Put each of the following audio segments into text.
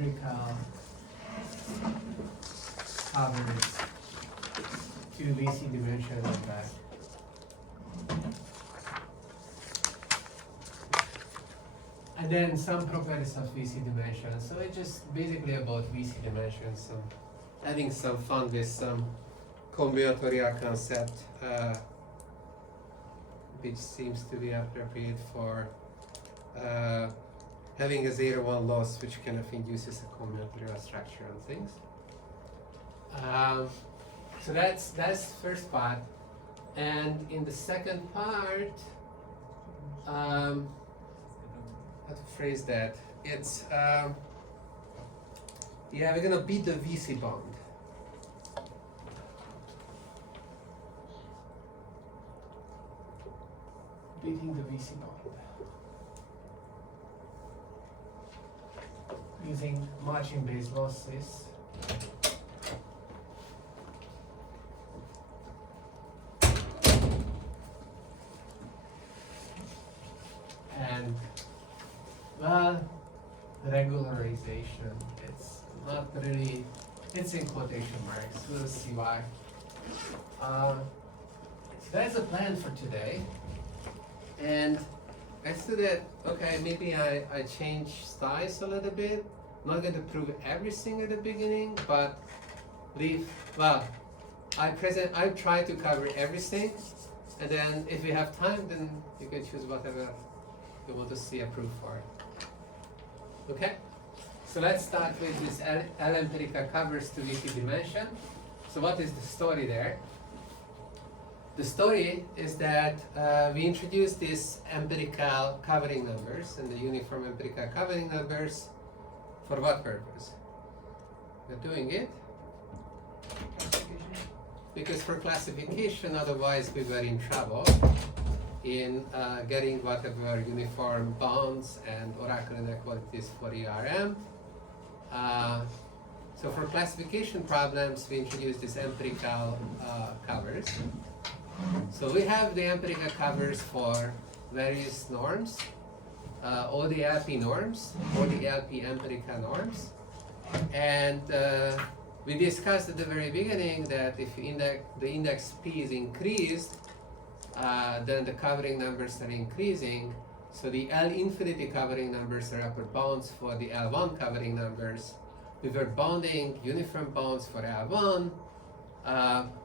empirical covers two VC dimensions of that. And then some properties of VC dimensions. So it's just basically about VC dimensions, so having some fun with some combinatorial concept, which seems to be appropriate for having a 0-1 loss, which kind of induces a combinatorial structure and things. So that's the first part. And in the second part, how to phrase that? It's yeah, we're gonna beat the VC bond. Beating the VC bond using margin-based losses. And well, regularization, it's not really, it's in quotation marks, we'll see why. So that's a plan for today. And I said that, okay, maybe I change styles a little bit. I'm not going to prove everything at the beginning, but I try to cover everything. And then if you have time, then you can choose whatever you want to see a proof for. Okay? So let's start with this L empirical covers to VC dimension. So what is the story there? The story is that we introduced these empirical covering numbers and the uniform empirical covering numbers for what purpose? We're doing it because for classification, otherwise we were in trouble in getting whatever uniform bonds and oracle inequalities for ERM. So for classification problems, we introduced these empirical covers. So we have the empirical covers for various norms, all the LP norms, all the LP empirical norms. And we discussed at the very beginning that if the index P is increased, then the covering numbers are increasing. So the L infinity covering numbers are upper bounds for the L1 covering numbers. We were bounding uniform bounds for L1.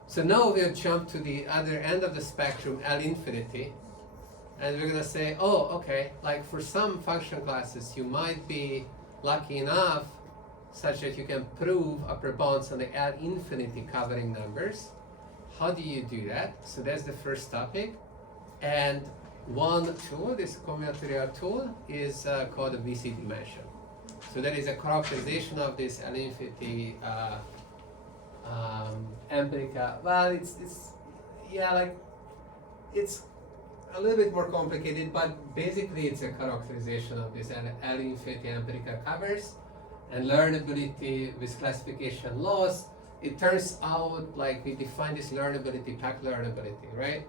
So now we'll jump to the other end of the spectrum, L infinity, and we're going to say, oh, okay, like for some function classes, you might be lucky enough such that you can prove upper bounds on the L infinity covering numbers. How do you do that? So that's the first topic. And one tool, this combinatorial tool, is called a VC dimension. So that is a characterization of this L infinity empirical. Well, it's a little bit more complicated, but basically it's a characterization of this L infinity empirical covers and learnability with classification laws. It turns out, like, we define this learnability, pack learnability, right?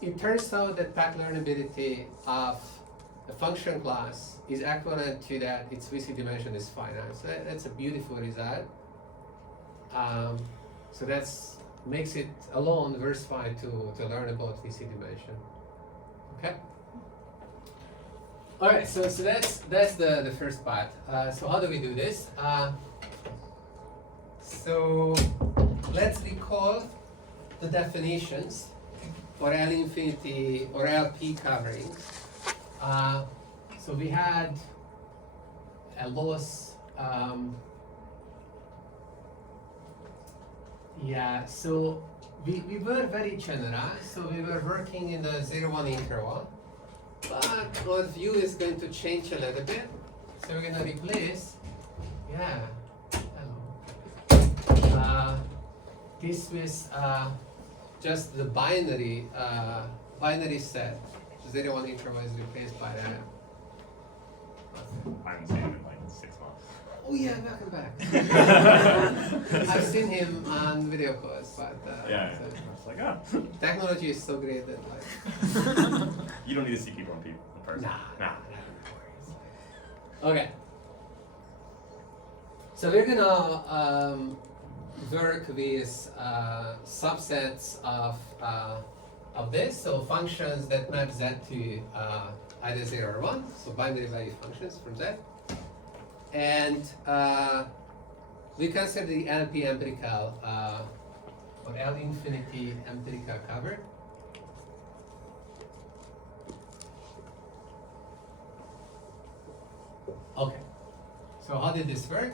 It turns out that pack learnability of a function class is equivalent to that its VC dimension is finite. So that's a beautiful result. So that's makes it alone versatile to learn about VC dimension. Okay. All right. So that's the first part. So how do we do this? So let's recall the definitions for L infinity or LP covering. So we had a loss. Yeah, so we were very generous, so we were working in the 0-1 interval, but our view is going to change a little bit. So we're going to replace, this with just the binary set. 0-1 interval is replaced by that. I haven't seen him in like 6 months. Oh yeah, welcome back. I've seen him on video calls, but Yeah, so it's like, oh. technology is so great that like. You don't need to see people in person. Nah. Okay. So we're gonna work with subsets of this, so functions that map Z to either 0 or 1, so binary value functions from Z. And we consider the LP empirical or L infinity empirical cover. Okay, so how did this work?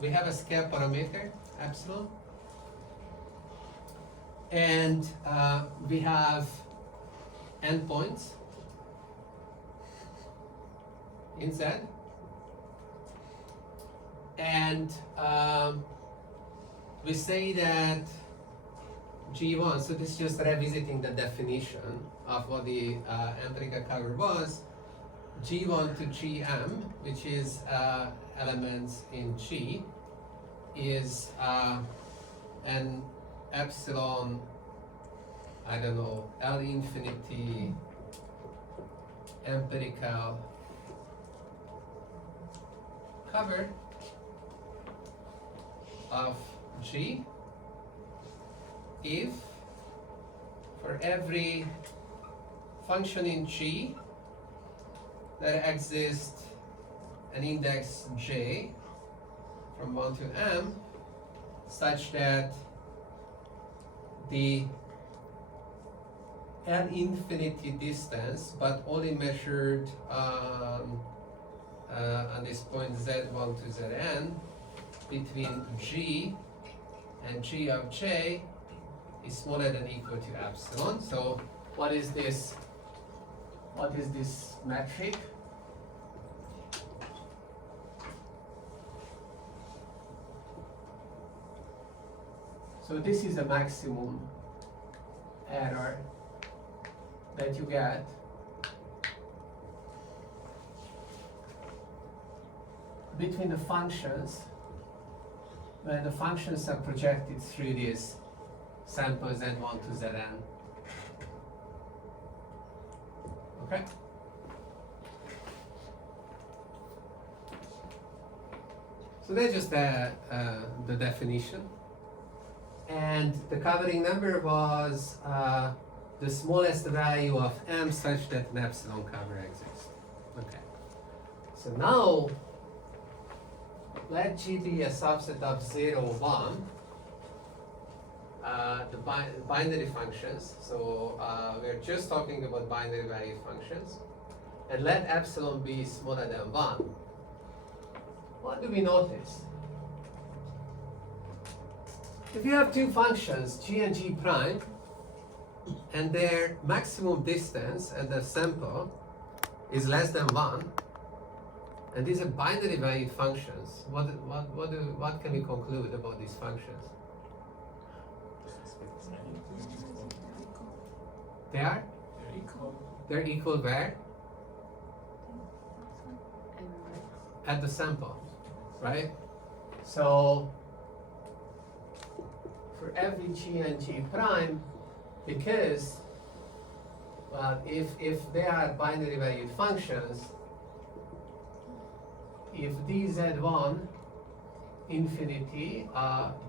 We have a scale parameter, epsilon, and we have endpoints in Z, and we say that G1, so this is just revisiting the definition of what the empirical cover was. G1 to Gm, which is elements in G, is an epsilon, I don't know, L infinity empirical cover of G if for every function in G there exists an index J from 1 to M such that the L infinity distance, but only measured on this point Z1 to Zn between G and G of J is smaller than or equal to epsilon. So what is this? What is this metric? So this is the maximum error that you get between the functions when the functions are projected through this sample Z1 to Zn. Okay? So that's just the definition. And the covering number was the smallest value of M such that an epsilon cover exists. Okay. So now, let G be a subset of 0, 1. The binary functions, so we're just talking about binary value functions, and let epsilon be smaller than 1. What do we notice? If you have two functions, G and G prime, and their maximum distance at the sample is less than 1, and these are binary value functions, what can we conclude about these functions? They are? They're equal. They're equal where? At the sample, right? So for every G and G prime, because if they are binary valued functions, if dz1 infinity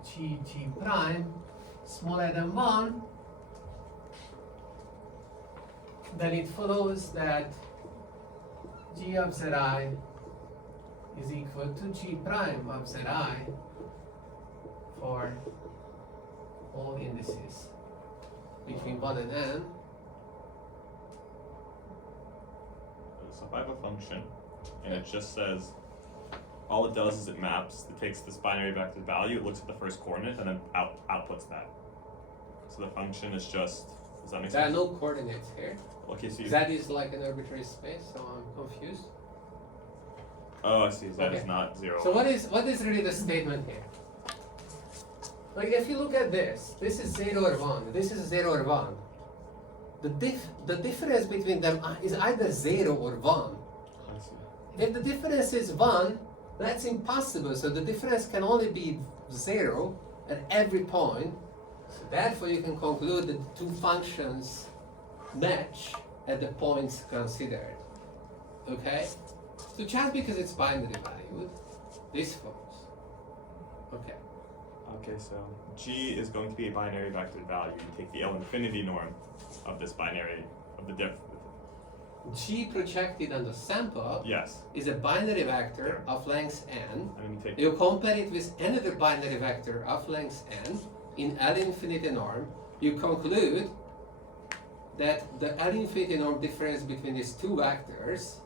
G prime smaller than 1, then it follows that G of Zi is equal to G prime of Zi for all indices between 1 and n. So if I have a function and it just says, all it does is it maps, it takes this binary vector value, it looks at the first coordinate and then outputs that. So the function is just, does that make There are sense? no coordinates here. Okay, so you, Z is like an arbitrary space, so I'm confused. oh, I see, that is Okay. not 0. So what is really the statement here? Like if you look at this is 0 or 1, this is 0 or 1. The difference between them is either 0 or 1. I see. If the difference is 1, that's impossible. So the difference can only be 0 at every point. So therefore you can conclude that the two functions match at the points considered. Okay? So just because it's binary valued, this follows. Okay. Okay, so G is going to be a binary vectored value. You take the L infinity norm of this binary, of the diff. G projected on the sample Yes. is a binary vector of length n. And then you take You compare it with another binary vector of length n in L infinity norm. You conclude that the L infinity norm difference between these two vectors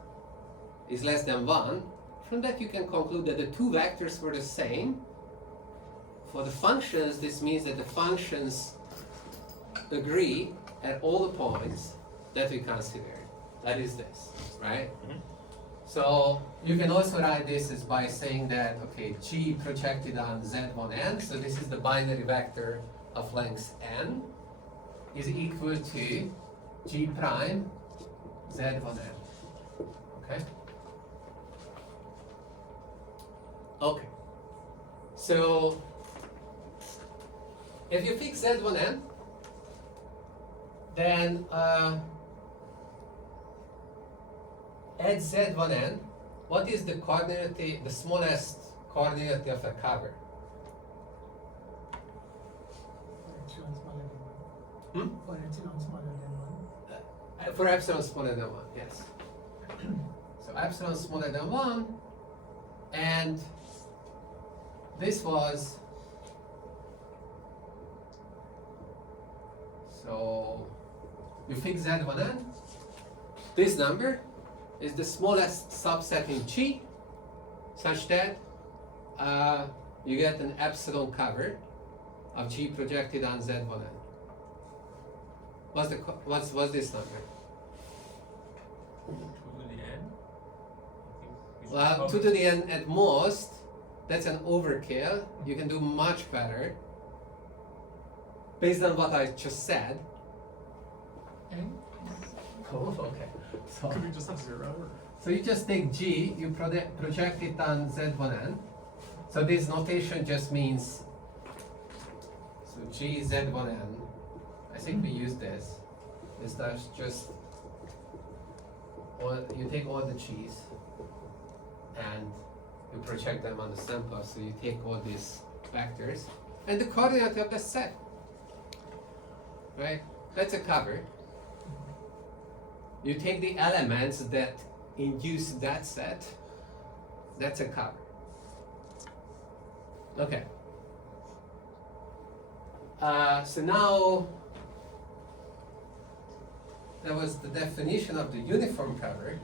is less than 1. From that you can conclude that the two vectors were the same. For the functions, this means that the functions agree at all the points that we considered. That is this, right? Mhm. So you can also write this as by saying that, okay, G projected on Z1n, so this is the binary vector of length n, is equal to G prime Z1n. Okay? Okay. So if you fix Z1n, then at Z1n, what is the coordinate, the smallest coordinate of a cover? Epsilon smaller than 1. Hmm? For epsilon smaller than 1. For epsilon smaller than 1, yes. So epsilon smaller than 1, and this was, so you fix Z1n, this number is the smallest subset in G, such that you get an epsilon cover of G projected on Z1n. What's this number? 2 to the n. I think we Well, 2 to the n at most, that's an overkill. You can do much better. Based on what I just said. And Oh, okay. So, could we just have 0? Or? so you just take G, you project it on Z1n. So this notation just means, so G Z1n, I think we use this. Is that just, you take all the G's and you project them on the sample. So you take all these vectors and the coordinate of the set, right? That's a cover. You take the elements that induce that set, that's a cover. Okay. So now, that was the definition of the uniform cover.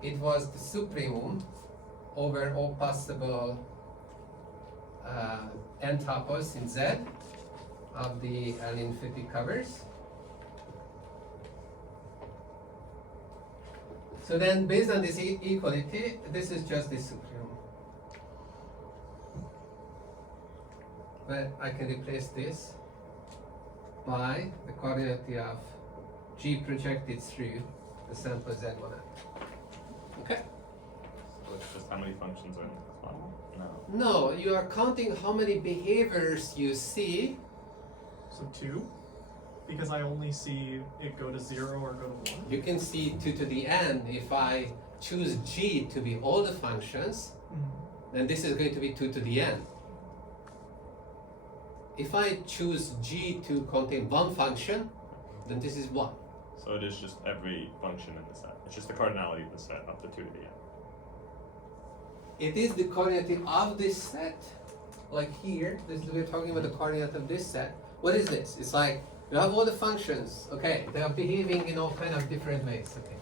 It was the supremum over all possible n tuples in Z of the L infinity covers. So then, based on this equality, this is just the supremum. But I can replace this by the coordinate of G projected through the sample Z1n. Okay? So it's just how many functions are in this one? No. No, you are counting how many behaviors you see. So 2? Because I only see it go to 0 or go to 1. You can see 2 to the n. If I choose G to be all the functions, then this is going to be 2 to the n. If I choose G to contain one function, then this is 1. So it is just every function in the set. It's just the cardinality of the set up to 2 to the n. It is the coordinate of this set, like here. We're talking about the coordinate of this set. What is this? It's like you have all the functions. Okay, they are behaving in all kind of different ways. Okay,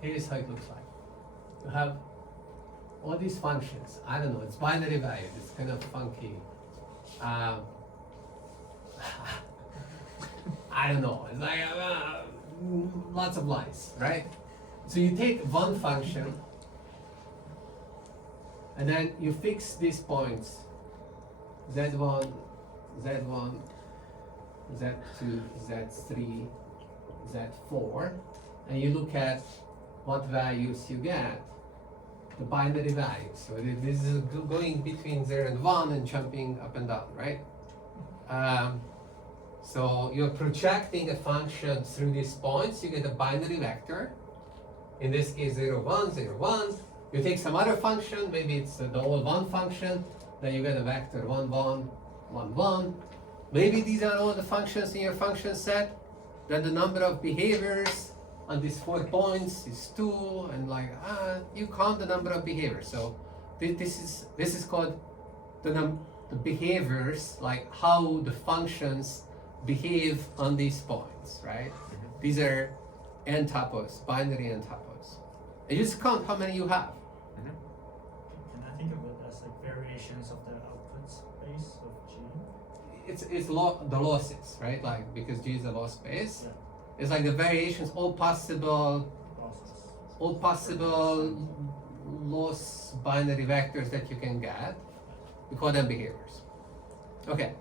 here's how it looks like. You have all these functions. I don't know. It's binary values. It's kind of funky. I don't know. It's like lots of lines, right? So you take one function. And then you fix these points, Z1, Z1, Z2, Z3, Z4, and you look at what values you get, the binary values. So this is going between 0 and 1 and jumping up and down, right? So you're projecting a function through these points, you get a binary vector, in this case 0, 1, 0, 1. You take some other function, maybe it's the all one function, then you get a vector 1, 1, 1, 1. Maybe these are all the functions in your function set. Then the number of behaviors on these 4 points is 2, and like you count the number of behaviors. So this is called the behaviors, like how the functions behave on these points, right? These are n tuples, binary n tuples. And you just count how many you have. Can I think of it as like variations of the output space of G? It's the losses, right? Like because G is a loss space. Yeah. It's like the variations, all possible loss binary vectors that you can get. We call them behaviors. Okay.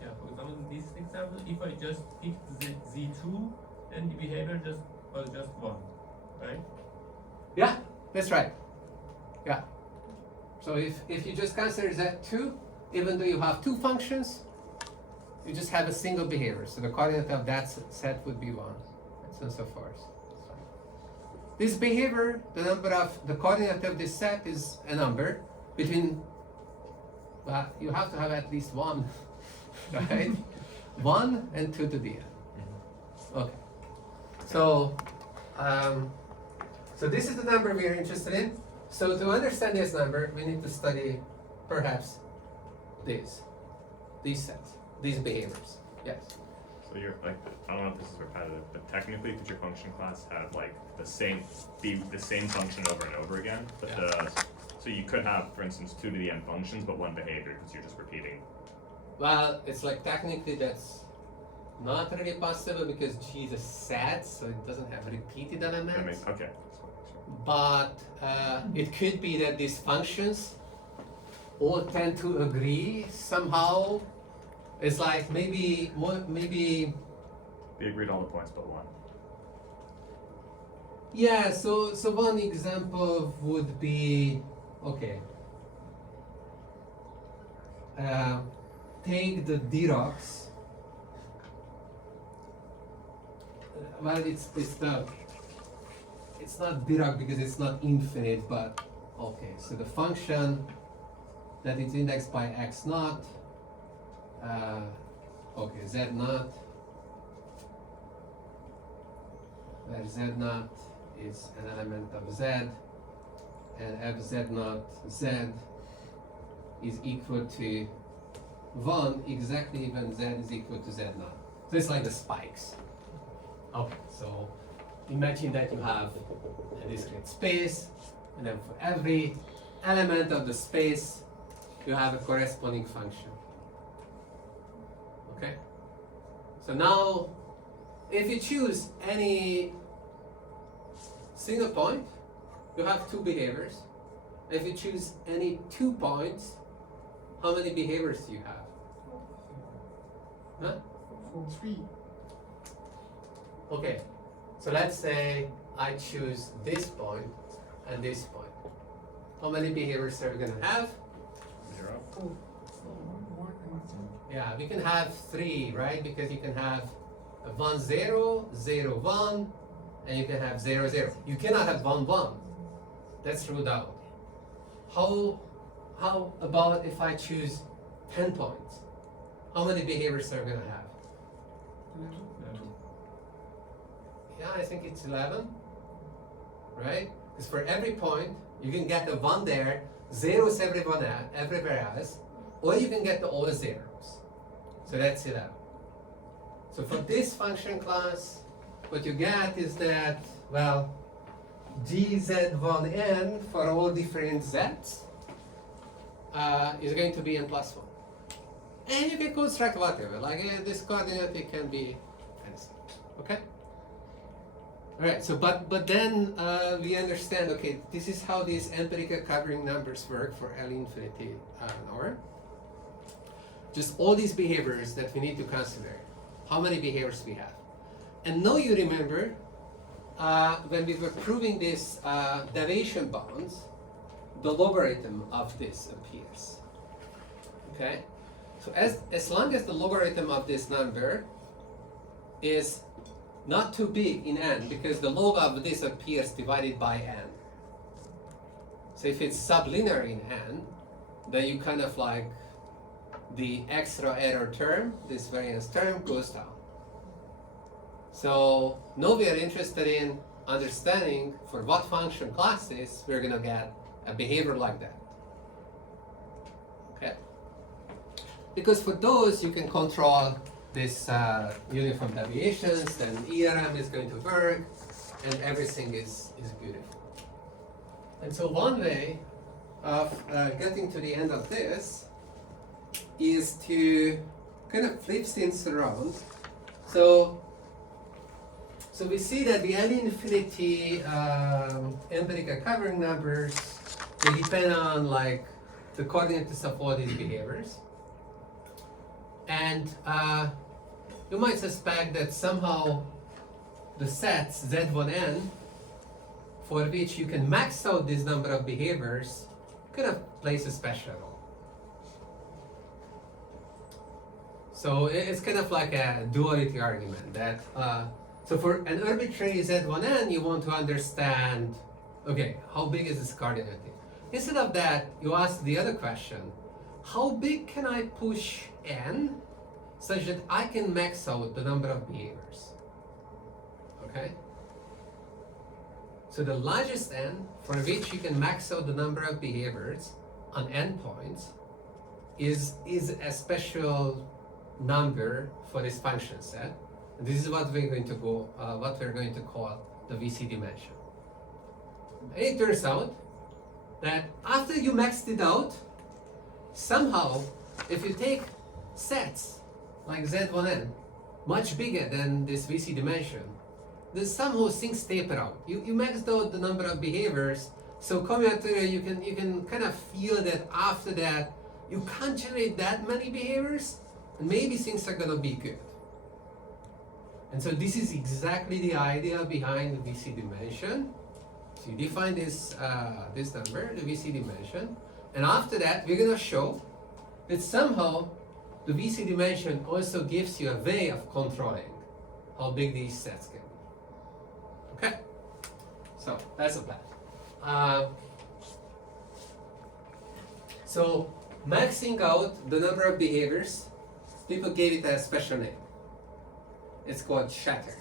Yeah, for example, in this example, if I just pick Z2, then the behavior was just 1, right? Yeah, that's right. Yeah. So if you just consider Z2, even though you have 2 functions, you just have a single behavior. So the coordinate of that set would be 1, and so on and so forth. This behavior, the coordinate of this set is a number between, well, you have to have at least 1, right? 1 and 2 to the n. Okay. So, so this is the number we are interested in. So to understand this number, we need to study perhaps these sets, these behaviors. Yes. So you're like, I don't know if this is repetitive, but technically, could your function class have like the same function over and over again? But so you could have, for instance, 2 to the n functions, but 1 behavior because you're just repeating. Well, it's like technically that's not really possible because G is a set, so it doesn't have repeated elements. Okay. But it could be that these functions all tend to agree somehow. It's like maybe They agreed all the points but 1. yeah. So one example would be okay. Take the Dirox. Well, it's not Dirac because it's not infinite, but okay. So the function that is indexed by x naught, okay, z naught, where z naught is an element of z, and f z naught z is equal to 1 exactly when z is equal to z naught. So it's like the spikes. Okay, so imagine that you have a discrete space, and then for every element of the space, you have a corresponding function. Okay? So now, if you choose any single point, you have 2 behaviors. If you choose any 2 points, how many behaviors do you have? Huh? 3. Okay, so let's say I choose this point and this point. How many behaviors are we gonna have? 0. Yeah, we can have 3, right? Because you can have 1, 0, 0, 1, and you can have 0, 0. You cannot have 1, 1. That's ruled out. How about if I choose 10 points? How many behaviors are we gonna have? Yeah, I think it's 11, right? Because for every point, you can get a 1 there, zeros everywhere else, or you can get all zeros. So that's 11. So for this function class, what you get is that, well, gz1n for all different z's is going to be n plus 1. And you can construct whatever, like this coordinate, it can be anything, okay? Alright, so but then we understand, okay, this is how these empirical covering numbers work for L infinity norm. Just all these behaviors that we need to consider. How many behaviors we have. And now you remember, when we were proving this deviation bounds, the logarithm of this appears. Okay? So as long as the logarithm of this number is not too big in n, because the log of this appears divided by n. So if it's sublinear in n, then you kind of like the extra error term, this variance term goes down. So now we are interested in understanding for what function classes we're gonna get a behavior like that. Okay? Because for those you can control this uniform deviations, then ERM is going to work, and everything is beautiful. And so one way of getting to the end of this is to kind of flip things around. So we see that the L infinity empirical covering numbers, they depend on like the coordinates of all these behaviors. And you might suspect that somehow the sets Z1n, for which you can max out this number of behaviors, kind of plays a special role. So it's kind of like a duality argument that, so for an arbitrary Z1n, you want to understand, okay, how big is this coordinate? Instead of that, you ask the other question, how big can I push n such that I can max out the number of behaviors? Okay? So the largest n for which you can max out the number of behaviors on n points is a special number for this function set. And this is what we're going to call the VC dimension. And it turns out that after you maxed it out, somehow if you take sets like Z1n much bigger than this VC dimension, then somehow things taper out. You maxed out the number of behaviors, so combinatorial you can kind of feel that after that you can't generate that many behaviors, and maybe things are gonna be good. And so this is exactly the idea behind the VC dimension. So you define this this number, the VC dimension, and after that we're gonna show that somehow the VC dimension also gives you a way of controlling how big these sets can be. Okay, so that's the plan. So maxing out the number of behaviors, people gave it a special name. It's called shattered.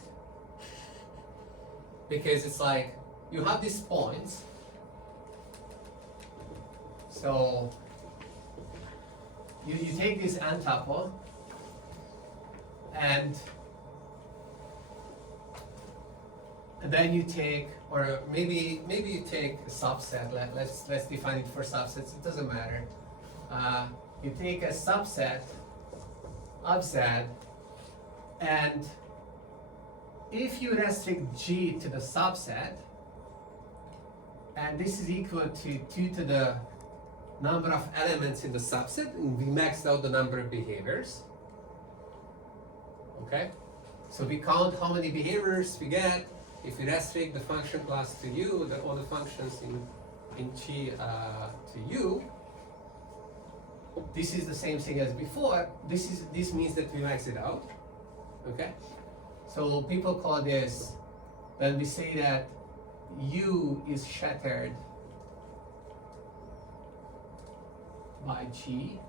Because it's like you have these points. So you take this n tuple and then you take, or maybe you take a subset. Let's define it for subsets. It doesn't matter. You take a subset of Z, and if you restrict G to the subset, and this is equal to 2 to the number of elements in the subset, and we maxed out the number of behaviors. Okay? So we count how many behaviors we get if we restrict the function class to U, all the functions in G to U. This is the same thing as before. This means that we max it out. Okay? So people call this, when we say that U is shattered by G,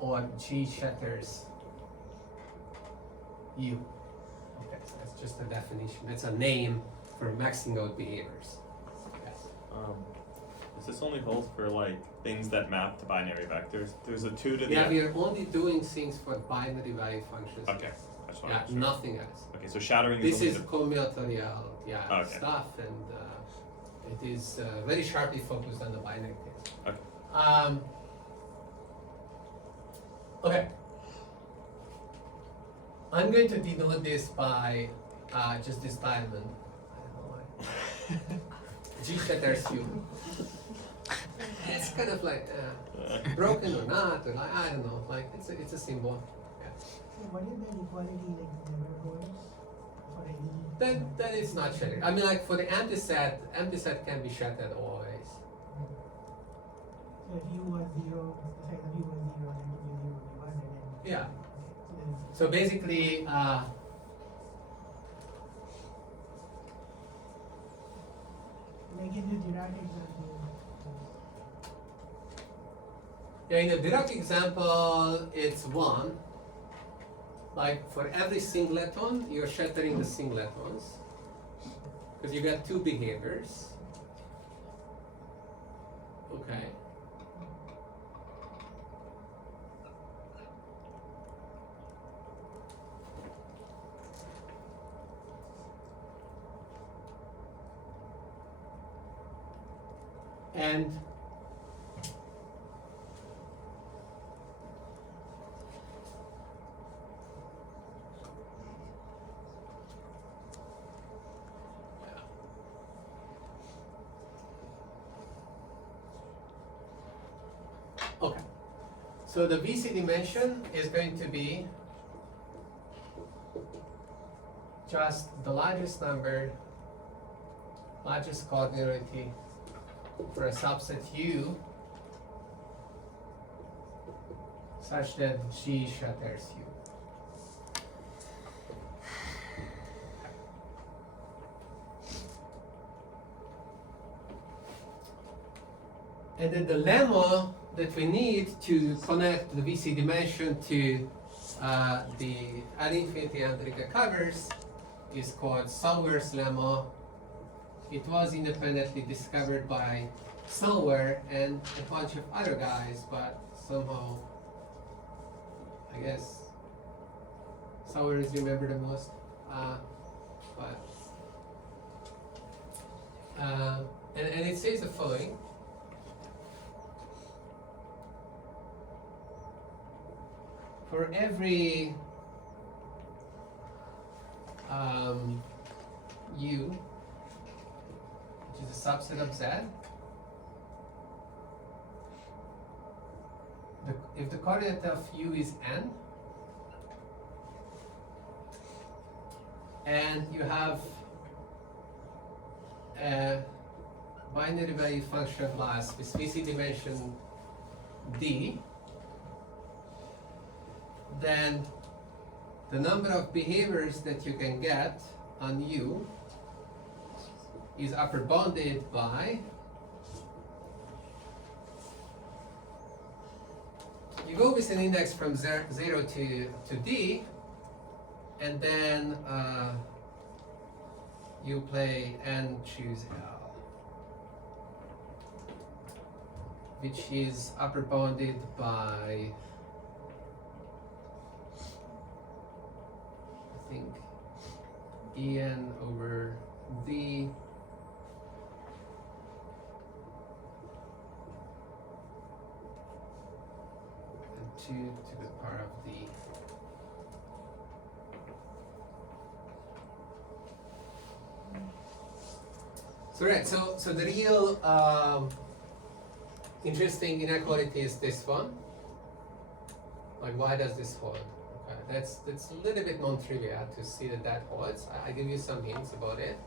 or G shatters U. Okay, so that's just a definition. That's a name for maxing out behaviors. Yes. Does this only hold for like things that map to binary vectors? There's a 2 to the Yeah, we are only doing things for binary value functions. Okay, that's what Yeah, I'm sure. nothing else. Okay, so shattering This is is only combinatorial, Okay. stuff, and it is very sharply focused on the binary case. Okay. Okay. I'm going to denote this by just this diamond. I don't know why. G shatters U. It's kind of like broken or not, or like, I don't know. Like it's a symbol. Yeah. What if the equality like never holds for any? Then it's not shattered. I mean, like for the empty set can be shattered always. So if U was 0, the fact that U was 0, then U will be 1, and then. Yeah. Okay. So then So basically, like in the Dirac example, Yeah, in the Dirac example, it's 1. Like for every singleton, you're shattering the singletons. Because you got 2 behaviors. Okay. And okay, so the VC dimension is going to be just the largest number, largest cardinality for a subset U such that G shatters U. And then the lemma that we need to connect the VC dimension to the ad infinity empirical covers is called Sulwer's lemma. It was independently discovered by Sulwer and a bunch of other guys, but somehow, I guess, Sulwer is remembered the most. And it says the following. For every U, which is a subset of Z, if the coordinate of U is n, and you have a binary value function class with VC dimension D, then the number of behaviors that you can get on U is upper bounded by, you go with an index from 0 to D, and then you play n choose L, which is upper bounded by, I think, En over D and 2 to the power of D. So the real interesting inequality is this one. Like, why does this hold? Okay, that's a little bit non-trivial to see that holds. I give you some hints about it.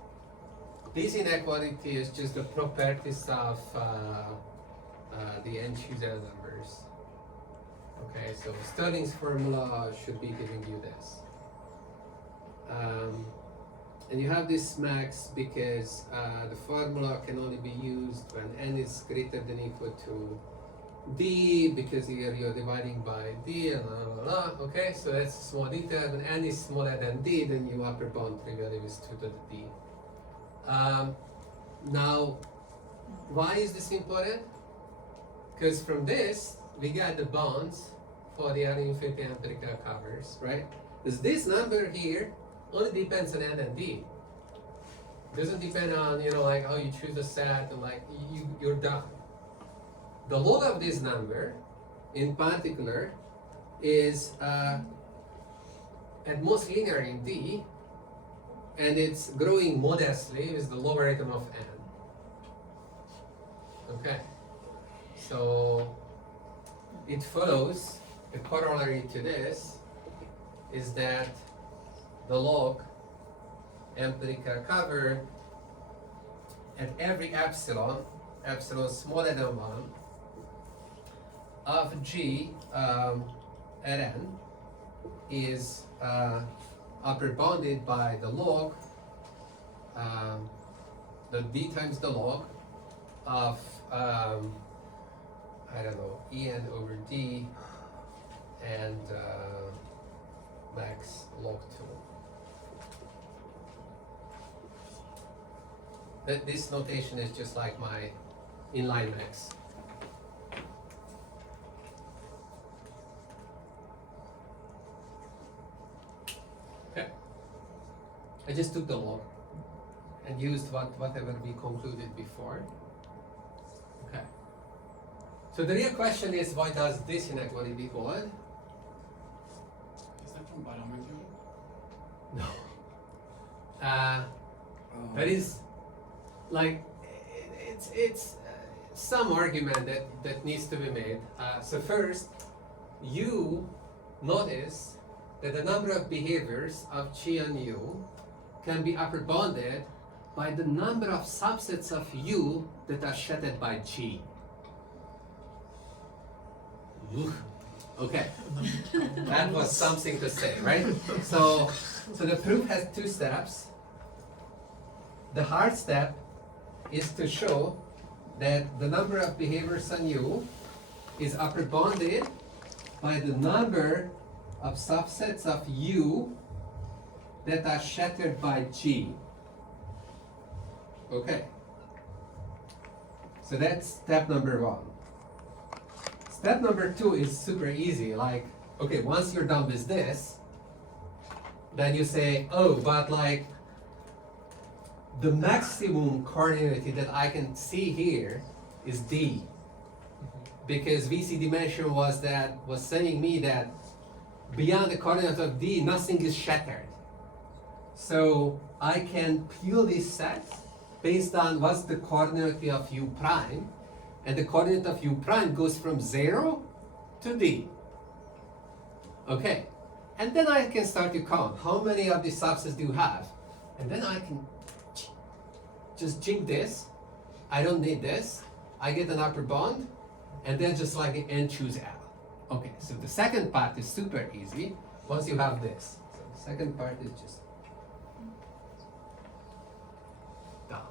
This inequality is just the properties of the n-chooser numbers. Okay, so Stirling's formula should be giving you this. And you have this max because the formula can only be used when n is greater than or equal to D, because here you're dividing by D and blah, blah, blah. Okay, so that's a small detail. When n is smaller than D, then you upper bound trivially with 2 to the D. Now, why is this important? Because from this, we got the bounds for the ad infinity empirical covers, right? Because this number here only depends on n and D. It doesn't depend on, like how you choose a set and like you're done. The log of this number, in particular, is at most linear in D, and it's growing modestly with the logarithm of n. Okay, so it follows, the corollary to this is that the log empirical cover at every epsilon smaller than 1, of G at n is upper bounded by the log, the D times the log of I don't know, En over D and max log 2. This notation is just like my inline max. Okay. I just took the log and used whatever we concluded before. Okay. So the real question is, why does this inequality hold? Is that from binomial? No. There is, like, it's some argument that needs to be made. So first, you notice that the number of behaviors of G on U can be upper bounded by the number of subsets of U that are shattered by G. Oof. Okay, that was something to say, right? So the proof has 2 steps. The hard step is to show that the number of behaviors on U is upper bounded by the number of subsets of U that are shattered by G. Okay. So that's step number 1. Step number 2 is super easy. Like, okay, once you're done with this, then you say, oh, but like, the maximum coordinate that I can see here is D. Because VC dimension was saying me that beyond the coordinate of D, nothing is shattered. So I can peel this set based on what's the coordinate of U prime, and the coordinate of U prime goes from 0 to D. Okay, and then I can start to count how many of these subsets do you have, and then I can just jig this. I don't need this. I get an upper bound, and then just like N choose L. Okay, so the second part is super easy once you have this. So the second part is just done.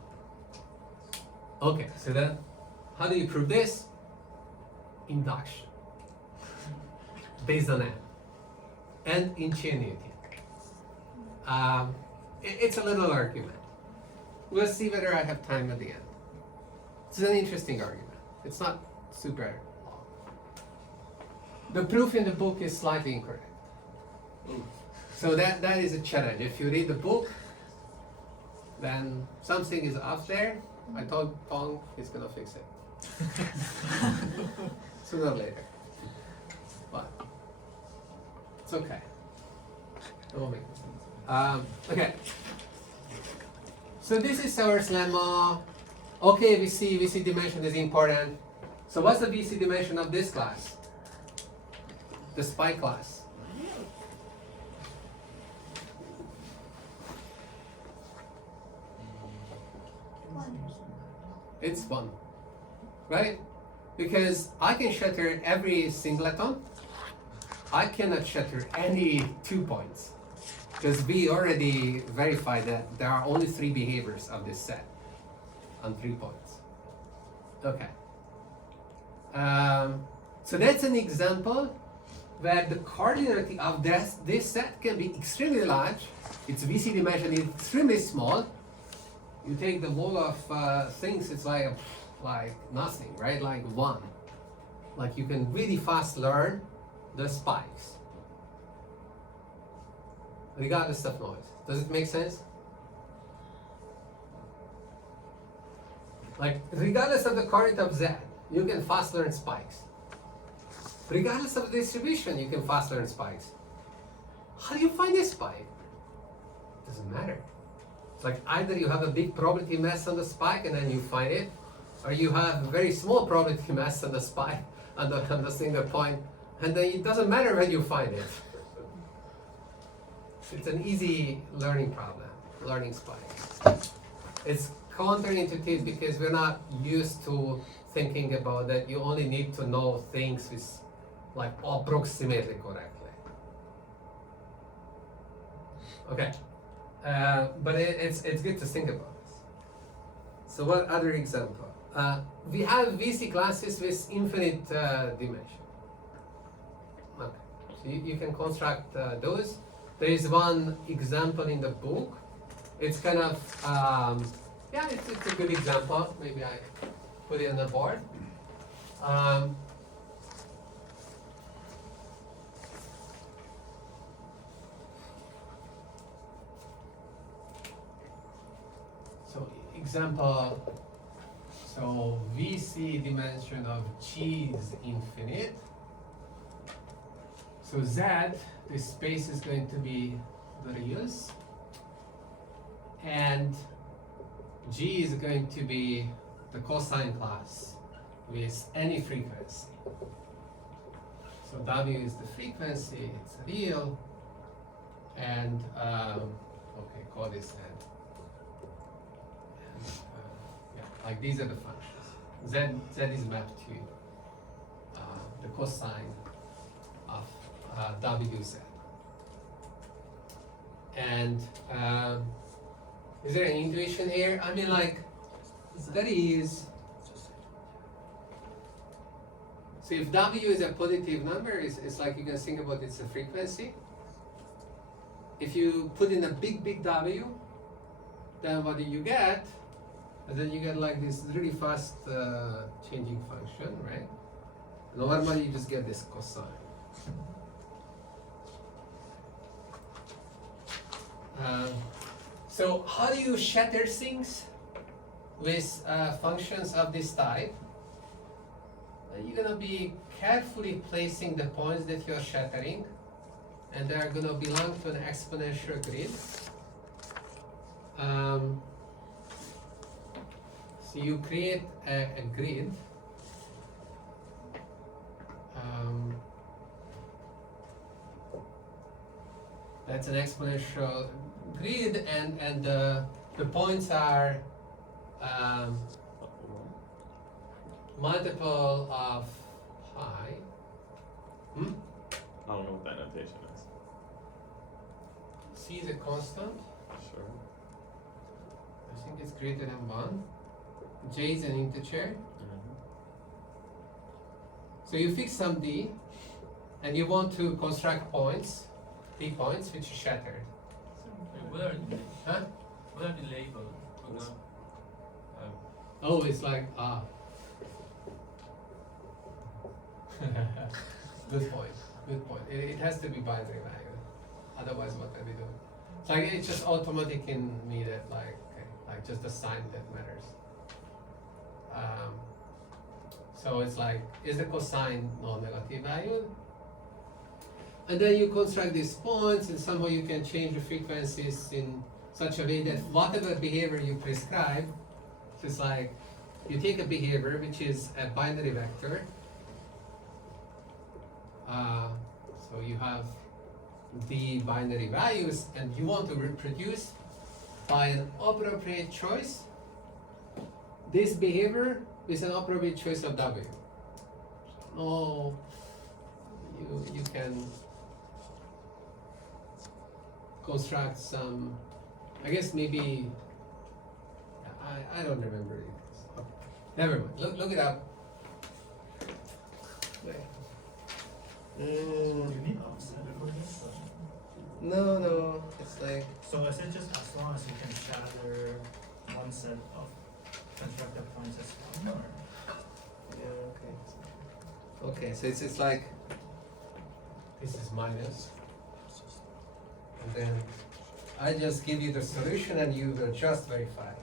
Okay, so then how do you prove this? Induction. Based on N. And ingenuity. It's a little argument. We'll see whether I have time at the end. It's an interesting argument. It's not super long. The proof in the book is slightly incorrect. So that is a challenge. If you read the book, then something is off there. I told Pong he's gonna fix it. Sooner or later. But it's okay. It won't make sense. Okay. So this is our lemma. Okay, VC dimension is important. So what's the VC dimension of this class? The spike class. It's 1, right? Because I can shatter every singleton. I cannot shatter any 2 points. Because we already verified that there are only 3 behaviors of this set on 3 points. Okay. So that's an example where the coordinate of this set can be extremely large. Its VC dimension is extremely small. You take the log of things, it's like nothing, right? Like 1. Like you can really fast learn the spikes, regardless of noise. Does it make sense? Like, regardless of the coordinate of Z, you can fast learn spikes. Regardless of the distribution, you can fast learn spikes. How do you find a spike? Doesn't matter. It's like either you have a big probability mass on the spike and then you find it, or you have a very small probability mass on the spike, on the single point, and then it doesn't matter when you find it. It's an easy learning problem, learning spikes. It's counterintuitive because we're not used to thinking about that you only need to know things with like approximately correctly. Okay, but it's good to think about this. So what other example? We have VC classes with infinite dimension. Okay. So you can construct those. There is one example in the book. It's kind of, yeah, it's a good example. Maybe I put it on the board. So example, so VC dimension of G is infinite. So Z, this space is going to be the reals, and G is going to be the cosine class with any frequency. So W is the frequency, it's real, and okay, call this N. And, yeah, like these are the functions. Z is mapped to the cosine of WZ. And is there an intuition here? I mean, like, that is, so if W is a positive number, it's like you can think about it's a frequency. If you put in a big W, then what do you get? And then you get like this really fast changing function, right? Normally you just get this cosine. So how do you shatter things with functions of this type? You're gonna be carefully placing the points that you're shattering, and they're gonna belong to an exponential grid. So you create a grid. That's an exponential grid, and the points are multiple of pi. I don't know what that notation is. C is a constant. Sure. I think it's greater than 1. J is an integer. So you fix some D, and you want to construct points, D points, which is shattered. What are the Huh? what are the labels? For example, Oh, it's like Good point. Good point. It has to be binary value. Otherwise, what are we doing? It's like it's just automatic in me that like just the sign that matters. So it's like, is the cosine non-negative value? And then you construct these points, and somehow you can change the frequencies in such a way that whatever behavior you prescribe, so it's like you take a behavior which is a binary vector. So you have the binary values, and you want to reproduce by an appropriate choice this behavior with an appropriate choice of W. Oh, you can construct some, I guess maybe, I don't remember it. Okay. Never mind, look it up. Do you need offset for this? No, it's like, So is it just as long as you can shatter one set of constructed points as well? Or? yeah, okay. Okay, so it's like, this is minus. And then I just give you the solution, and you will just verify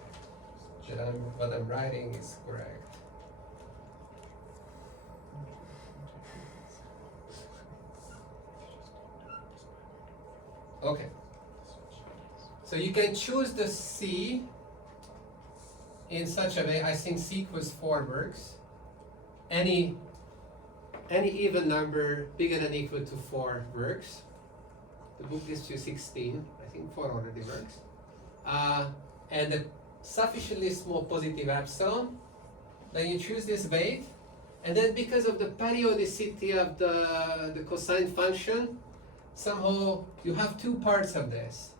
that what I'm writing is correct. Okay. So you can choose the C in such a way. I think C equals 4 works. Any even number bigger than or equal to 4 works. The book gives you 16. I think 4 already works. And a sufficiently small positive epsilon. Then you choose this weight, and then because of the periodicity of the cosine function, somehow you have 2 parts of this.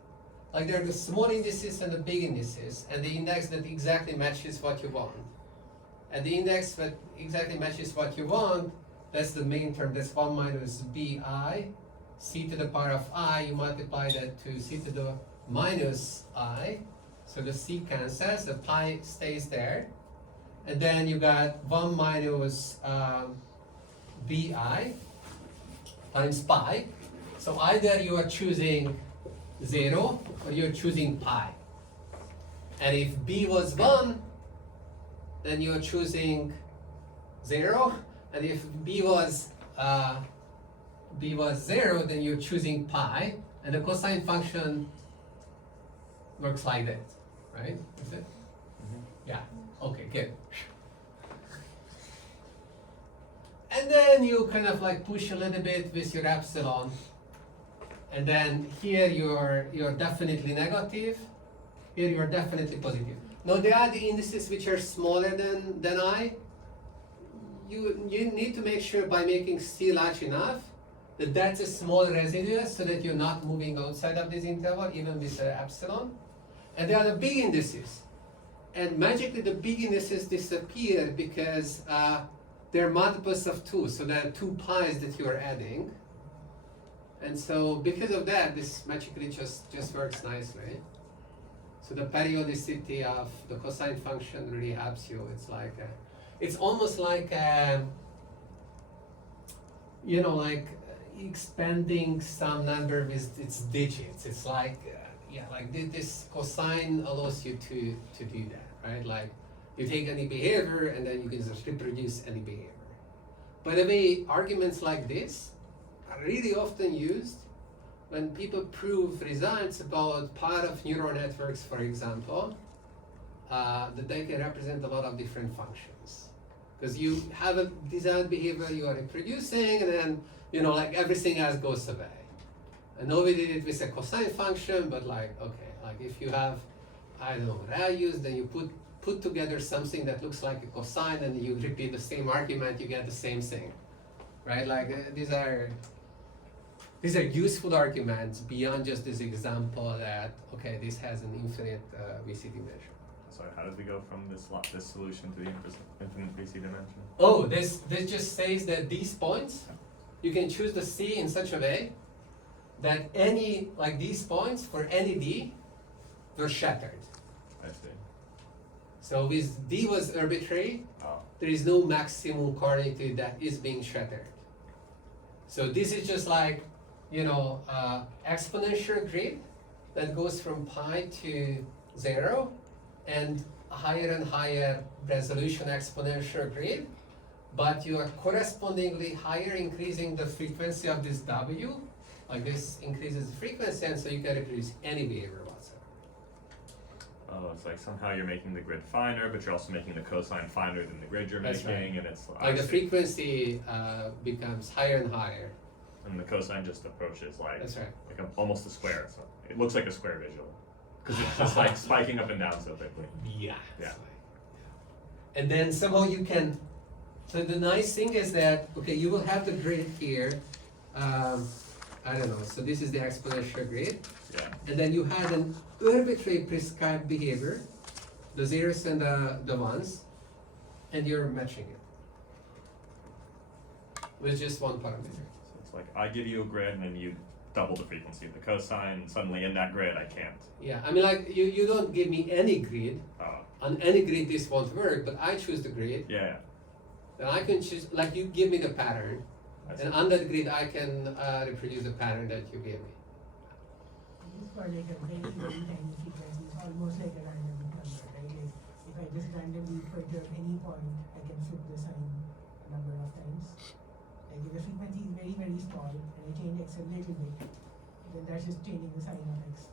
Like there are the small indices and the big indices, and the index that exactly matches what you want. at the index that exactly matches what you want, that's the main term, that's 1 minus bi, c to the power of I, you multiply that to c to the minus I, so the c cancels, the pi stays there, and then you got 1 minus bi times pi, so either you are choosing 0 or you're choosing pi. And if b was 1, then you're choosing 0, and if b was 0, then you're choosing pi, and the cosine function works like that, right? Is it? Yeah. Okay, good. And then you kind of like push a little bit with your epsilon, and then here you're definitely negative, here you're definitely positive. Now there are the indices which are smaller than I. You need to make sure by making C large enough that that's a small residue so that you're not moving outside of this interval even with epsilon. And there are the big indices. And magically the big indices disappear because they're multiples of 2, so there are 2 pi's that you're adding. And so because of that, this magically just works nicely. So the periodicity of the cosine function really helps you. It's like it's almost like you know, like expanding some number with its digits. It's like like this cosine allows you to do that, right? Like you take any behavior and then you can just reproduce any behavior. By the way, arguments like this are really often used when people prove results about part of neural networks, for example, that they can represent a lot of different functions. Because you have a desired behavior you are reproducing, and then, you know, like everything else goes away. And now we did it with a cosine function, but like, okay, like if you have, I don't know, values, then you put together something that looks like a cosine, and you repeat the same argument, you get the same thing, right? Like these are useful arguments beyond just this example that, okay, this has an infinite VCD measure. Sorry, how did we go from this solution to the infinite VC dimension? Oh, this just says that these points, you can choose the C in such a way that any, like these points for any D, they're shattered. I see. So with D was arbitrary, Oh, there is no maximum coordinate that is being shattered. So this is just like, you know, exponential grid that goes from pi to 0, and higher and higher resolution exponential grid, but you are correspondingly higher increasing the frequency of this W, like this increases the frequency, and so you can reproduce any behavior whatsoever. oh, it's like somehow you're making the grid finer, but you're also making the cosine finer than the grid you're That's making, right. and it's Like the frequency becomes higher and higher. and the cosine just approaches like That's right. almost a square. So it looks like a square visually because it's just like spiking up and down so quickly. Yeah. Yeah. And then somehow you can, so the nice thing is that, okay, you will have the grid here, I don't know, so this is the exponential grid, Yeah. and then you have an arbitrary prescribed behavior, the zeros and the ones, and you're matching it with just one parameter. So it's like I give you a grid and then you double the frequency of the cosine, and suddenly in that grid I can't. Yeah, I mean, like, you don't give me any grid, Oh, on any grid this won't work, but I choose the grid, yeah. then I can choose, like you give me the pattern, I see. and on that grid I can reproduce the pattern that you gave me. This is for like a very tiny frequency, it's almost like a random number, right? Like if I just randomly perturb any point, I can flip the sign a number of times. Like if the frequency is very, very small and I change x a little bit, then that's just changing the sign of x.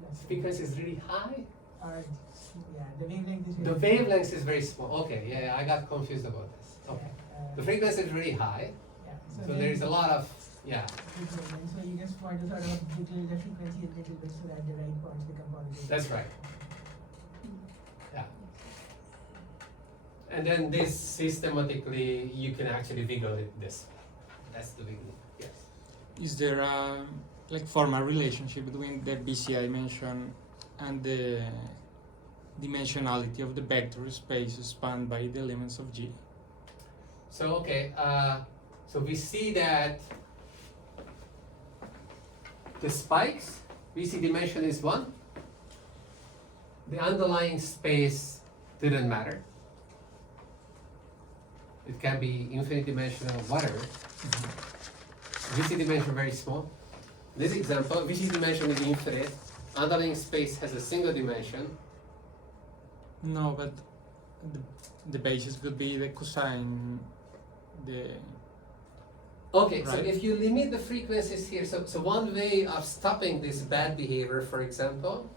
Plus Frequency is really high. yeah, the wavelength is The very wavelength is very small. Okay, yeah, I got confused about this. Okay. The frequency is really high, yeah, so then there is a lot of, yeah. and so you just want to sort of jiggle the frequency a little bit so that the right points become positive. That's right. Yeah. And then this systematically, you can actually wiggle it this way. That's the wiggling, yes. Is there a formal relationship between the BCI mentioned and the dimensionality of the vector space spanned by the elements of G? So okay, so we see that the spikes, VC dimension is 1. The underlying space didn't matter. It can be infinite dimensional, whatever. VC dimension very small. This example, VC dimension is infinite. Underlying space has a single dimension. No, but the basis could be the cosine, the Okay, so Right. if you limit the frequencies here, so one way of stopping this bad behavior, for example,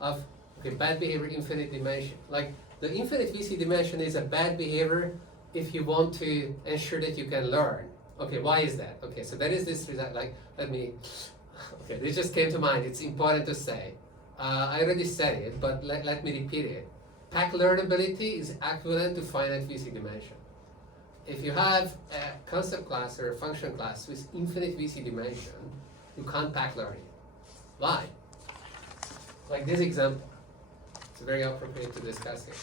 of bad behavior infinite dimension, like the infinite VC dimension is a bad behavior if you want to ensure that you can learn. Okay, why is that? Okay, so there is this result, like, okay, this just came to mind, it's important to say. I already said it, but let me repeat it. Pack learnability is equivalent to finite VC dimension. If you have a concept class or a function class with infinite VC dimension, you can't pack learn it. Why? Like this example. It's very appropriate to discuss here.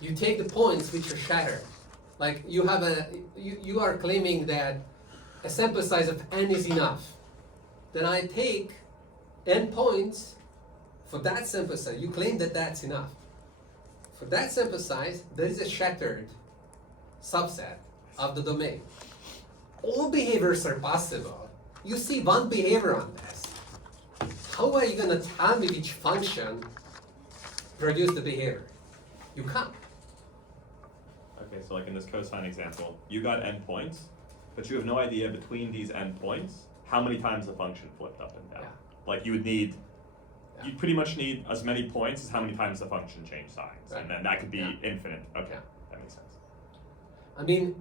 You take the points which are shattered. Like you have you are claiming that a sample size of n is enough. Then I take n points for that sample size. You claim that that's enough. For that sample size, there is a shattered subset of the domain. All behaviors are possible. You see one behavior on this. How are you going to tell me which function produced the behavior? You can't. Okay, so like in this cosine example, you got n points, but you have no idea between these n points how many times the function flipped up and down. Yeah. Like you would need, Yeah. you pretty much need as many points as how many times the function changed signs, Right. and then that could be Yeah. infinite. Okay, Yeah. that makes sense. I mean,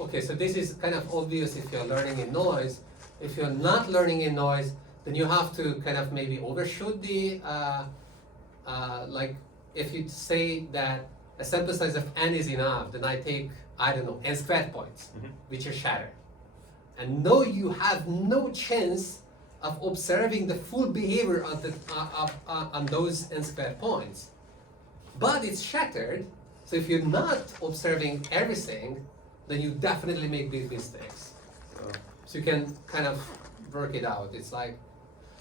okay, so this is kind of obvious if you're learning in noise. If you're not learning in noise, then you have to kind of maybe overshoot the, like, if you say that a sample size of n is enough, then I take, I don't know, n squared points, Mhm. which are shattered. And no, you have no chance of observing the full behavior of the, on those n squared points. But it's shattered, so if you're not observing everything, then you definitely make big mistakes. So you can kind of work it out. It's like,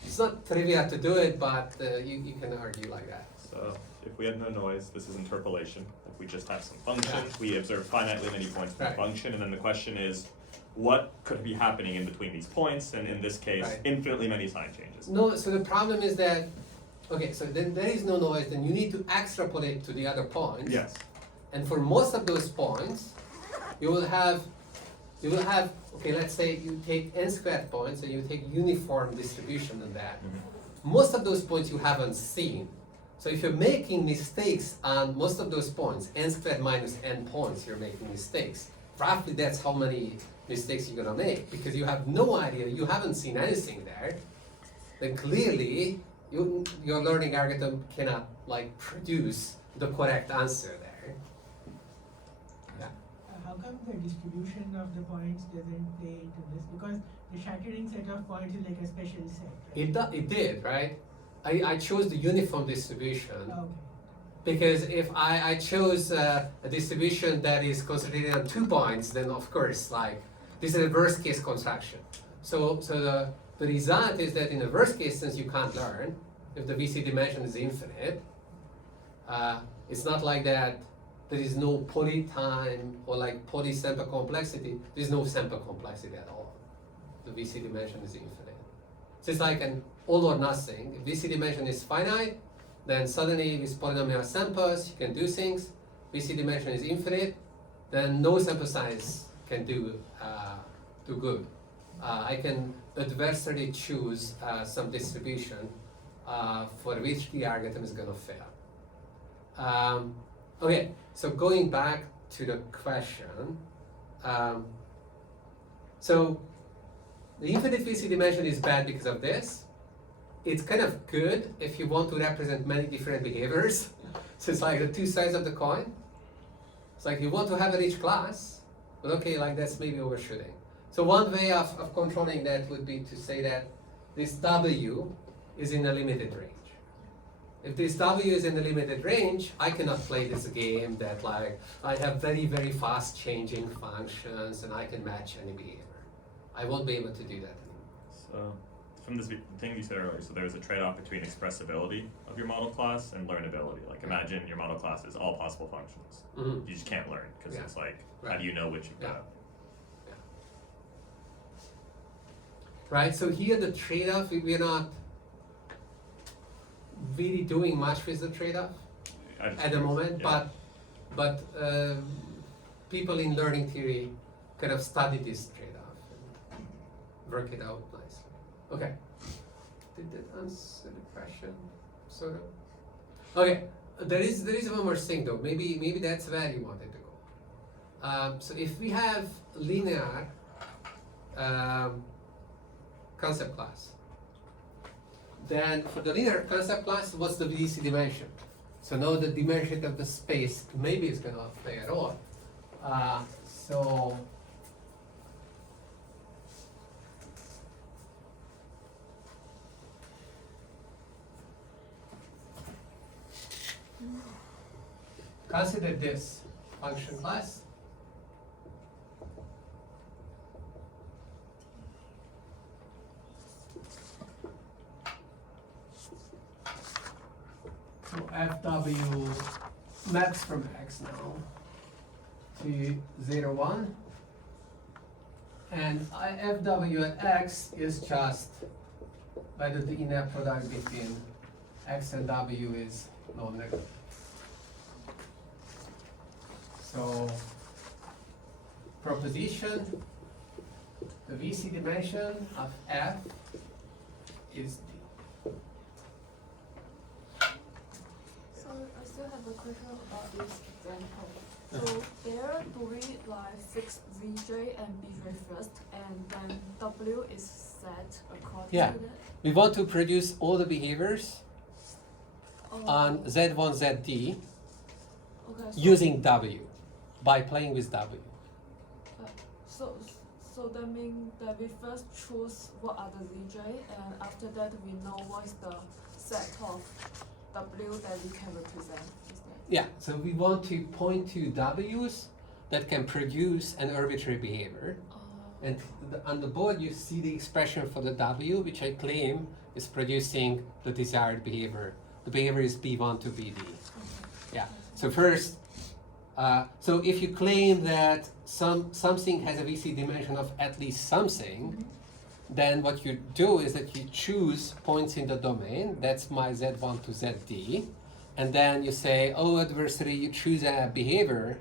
it's not trivial to do it, but you can argue like that. So if we had no noise, this is interpolation. If we just have some function, we observe finitely many points in the Right. function, and then the question is, what could be happening in between these points? And in this case, Right. infinitely many sign changes. No, so the problem is that, okay, so then there is no noise, then you need to extrapolate to the other points. Yes. And for most of those points, you will have, okay, let's say you take n squared points and you take uniform distribution on that. Most of those points you haven't seen. So if you're making mistakes on most of those points, n squared minus n points, you're making mistakes. Roughly that's how many mistakes you're gonna make, because you have no idea, you haven't seen anything there. Then clearly, your learning algorithm cannot like produce the correct answer there. Yeah. How come the distribution of the points doesn't play into this? Because the shattering set of points is like a special set, right? It did, right? I chose the uniform distribution. Okay. Because if I chose a distribution that is concentrated on 2 points, then of course, like, this is a worst case construction. So the result is that in the worst case, since you can't learn, if the VC dimension is infinite, it's not like that there is no poly time or like poly sample complexity. There's no sample complexity at all. The VC dimension is infinite. So it's like an all or nothing. If VC dimension is finite, then suddenly with polynomial samples you can do things. VC dimension is infinite, then no sample size can do good. I can adversely choose some distribution for which the algorithm is gonna fail. Okay, so going back to the question, so the infinite VC dimension is bad because of this. It's kind of good if you want to represent many different behaviors. So it's like the two sides of the coin. It's like you want to have a rich class, but okay, like that's maybe overshooting. So one way of controlling that would be to say that this W is in a limited range. If this W is in the limited range, I cannot play this game that like I have very, very fast changing functions and I can match any behavior. I won't be able to do that anymore. So, from this thing you said earlier, so there's a trade-off between expressibility of your model class and learnability. Like imagine your model class is all possible functions. Mhm. You just can't learn because Yeah. it's like, how Right. do you know which you've Yeah. got? Right, so here the trade-off, we're not really doing much with the trade-off I just at the curious. moment, Yeah. but people in learning theory kind of study this trade-off and work it out nicely. Okay, did that answer the question? Sort of. Okay, there is one more thing though. Maybe that's where you wanted to go. So if we have linear concept class, then for the linear concept class, what's the VDC dimension? So now the dimension of the space maybe is gonna play a role. So consider this function class. So FW maps from X now to 0, 1. And FW at X is just whether the inner product between X and W is non-negative. So proposition, the VC dimension of F is D. So I still have a question about this example. So there do we like fix Vj and Bj first and then W is set according Yeah. to that? We want to produce all the behaviors on Oh, Z1, ZD okay, using W, by playing with W. so that means that we first choose what are the Vj and after that we know what is the set of W that we can represent. Is that? Yeah, so we want to point to W's that can produce an arbitrary behavior. And on the board you see the expression for the W, which I claim is producing the desired behavior. The behavior is B1 to BD. Yeah, so first, so if you claim that something has a VC dimension of at least something, then what you do is that you choose points in the domain, that's my Z1 to ZD, and then you say, oh adversary, you choose a behavior,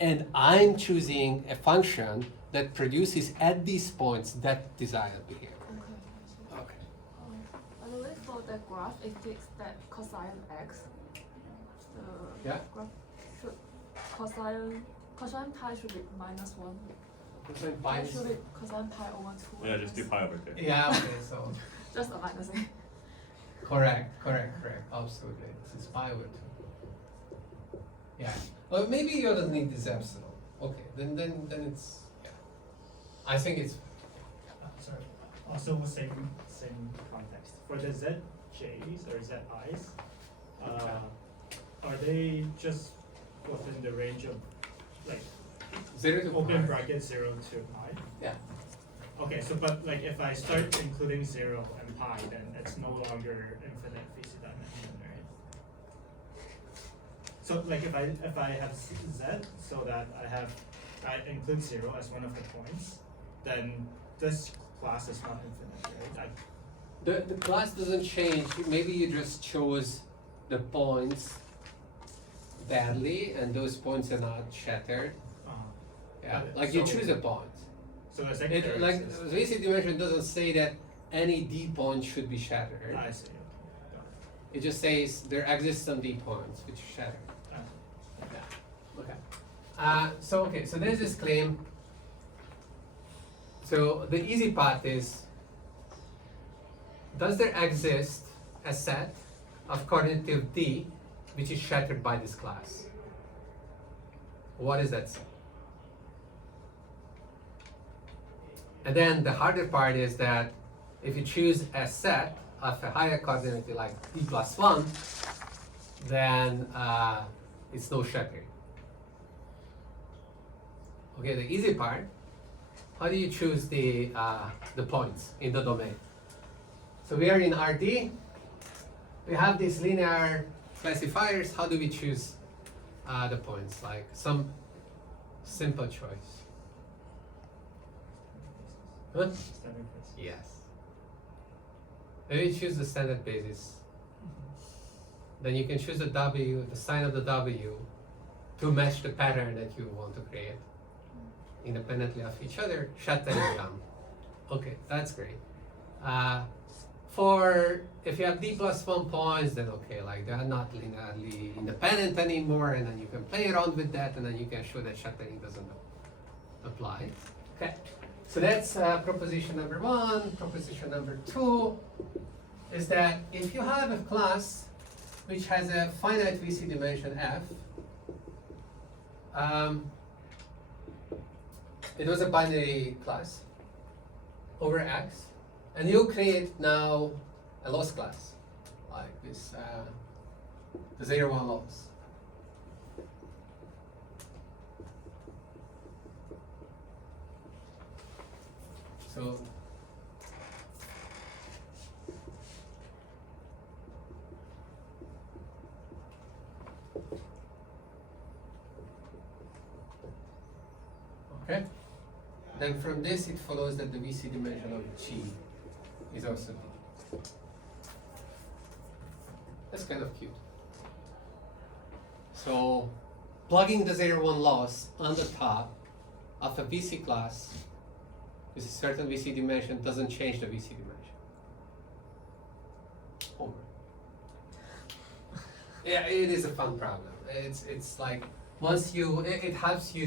and I'm choosing a function that produces at these points that desired behavior. Okay, I see. Okay. By the way, for the graph, it takes that cosine x. The Yeah. graph should cosine pi should be -1. So Or should it cosine pi over 2? Yeah, just do pi over 2. Yeah, okay, so Just a minus. correct, absolutely. This is pi over 2. Yeah. Well, maybe you don't need this epsilon. Okay, then it's, yeah. I think it's, Sorry. Also, same context. For the ZJs or ZIs, are they just within the range of like 0 to open pi. bracket 0 to pi? Yeah. Okay, so but like if I start including 0 and pi, then it's no longer infinite VC dimension, right? So like if I have z so that I include 0 as one of the points, then this class is not infinite, right? The class doesn't change. Maybe you just chose the points badly, and those points are not shattered. Yeah, Okay, like you so- choose a point. So the It, secondary like is- the VC dimension doesn't say that any D point should be shattered. I see. Okay. Got it. It just says there exists some D points which are shattered. Ah. Okay. So there's this claim. So the easy part is, does there exist a set of coordinative D which is shattered by this class? What is that set? And then the harder part is that if you choose a set of a higher cardinality like d plus 1, then it's no shattering. Okay, the easy part, how do you choose the points in the domain? So we are in RD, we have these linear classifiers. How do we choose the points? Like some simple choice. Huh? Standard basis. Yes. Maybe choose the standard basis. Then you can choose the W, the sign of the W, to match the pattern that you want to create, independently of each other. Shut them down. Okay, that's great. For if you have d plus 1 points, then okay, like they are not linearly independent anymore, and then you can play around with that, and then you can show that shattering doesn't apply. Okay, so that's proposition number 1. Proposition number 2 is that if you have a class which has a finite VC dimension f, it was a binary class over X, and you create now a loss class like this, the 0-1 loss. So okay, then from this it follows that the VC dimension of G is also D. That's kind of cute. So plugging the 0-1 loss on the top of a VC class with a certain VC dimension doesn't change the VC dimension. Over. Yeah, it is a fun problem. It's like once you, it helps you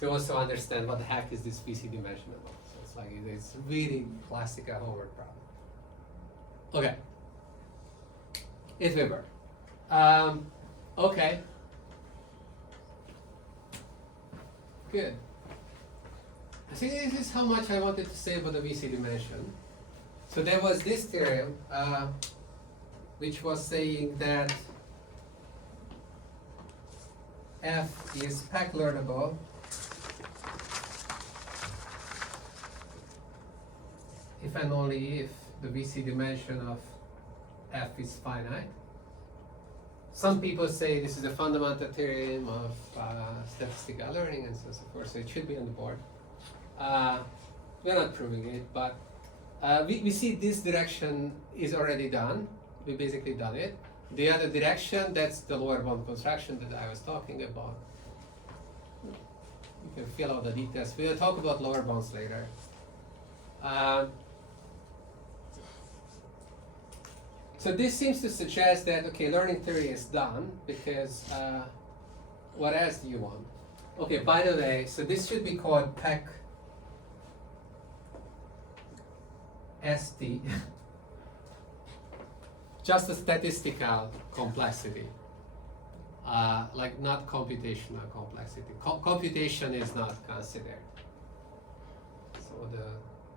to also understand what the heck is this VC dimension about. So it's like it's really classic homework problem. Okay. It will work. Okay. Good. I think this is how much I wanted to say about the VC dimension. So there was this theorem, which was saying that F is pack learnable if and only if the VC dimension of F is finite. Some people say this is a fundamental theorem of statistical learning and so on and so forth, so it should be on the board. We're not proving it, but we see this direction is already done. We basically done it. The other direction, that's the lower bound construction that I was talking about. You can fill out the details. We'll talk about lower bounds later. So this seems to suggest that, okay, learning theory is done, because what else do you want? Okay, by the way, so this should be called PEC ST. Just a statistical complexity, like not computational complexity. Computation is not considered. So the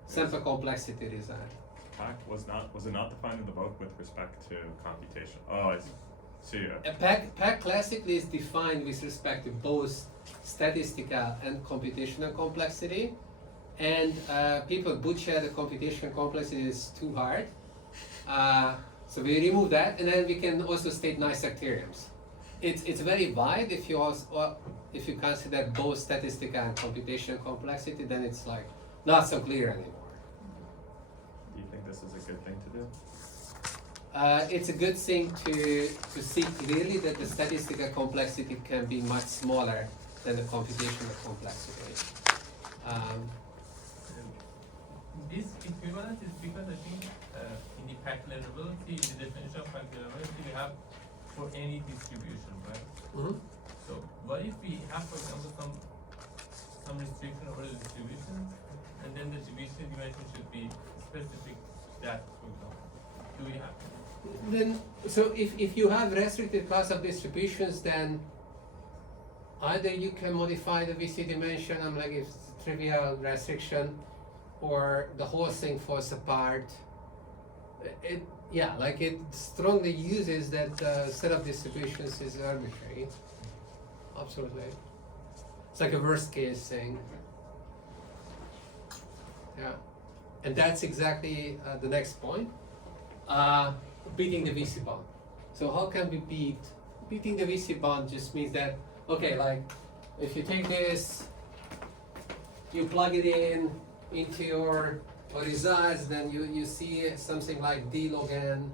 sample complexity design. PAC was it not defined in the book with respect to computation? Oh, I see. A PAC classically is defined with respect to both statistical and computational complexity, and people butcher the computational complexity is too hard. So we remove that, and then we can also state nicer theorems. It's very wide if you also, if you consider both statistical and computational complexity, then it's like not so clear anymore. Do you think this is a good thing to do? It's a good thing to see clearly that the statistical complexity can be much smaller than the computational complexity. This equivalent is because I think in the pack learnability, in the definition of pack learnability, we have for any distribution, right? Mm-hmm. So what if we have, for example, some restriction over the distribution, and then the distribution dimension should be specific that, for example? Do we have? Then, so if you have restricted class of distributions, then either you can modify the VC dimension, like if it's a trivial restriction, or the whole thing falls apart Like it strongly uses that set of distributions is arbitrary. Absolutely. It's like a worst case thing. Yeah. And that's exactly the next point. Beating the VC bond. So how can we beating the VC bond just means that, okay, like if you take this, you plug it into your results, then you see something like d log n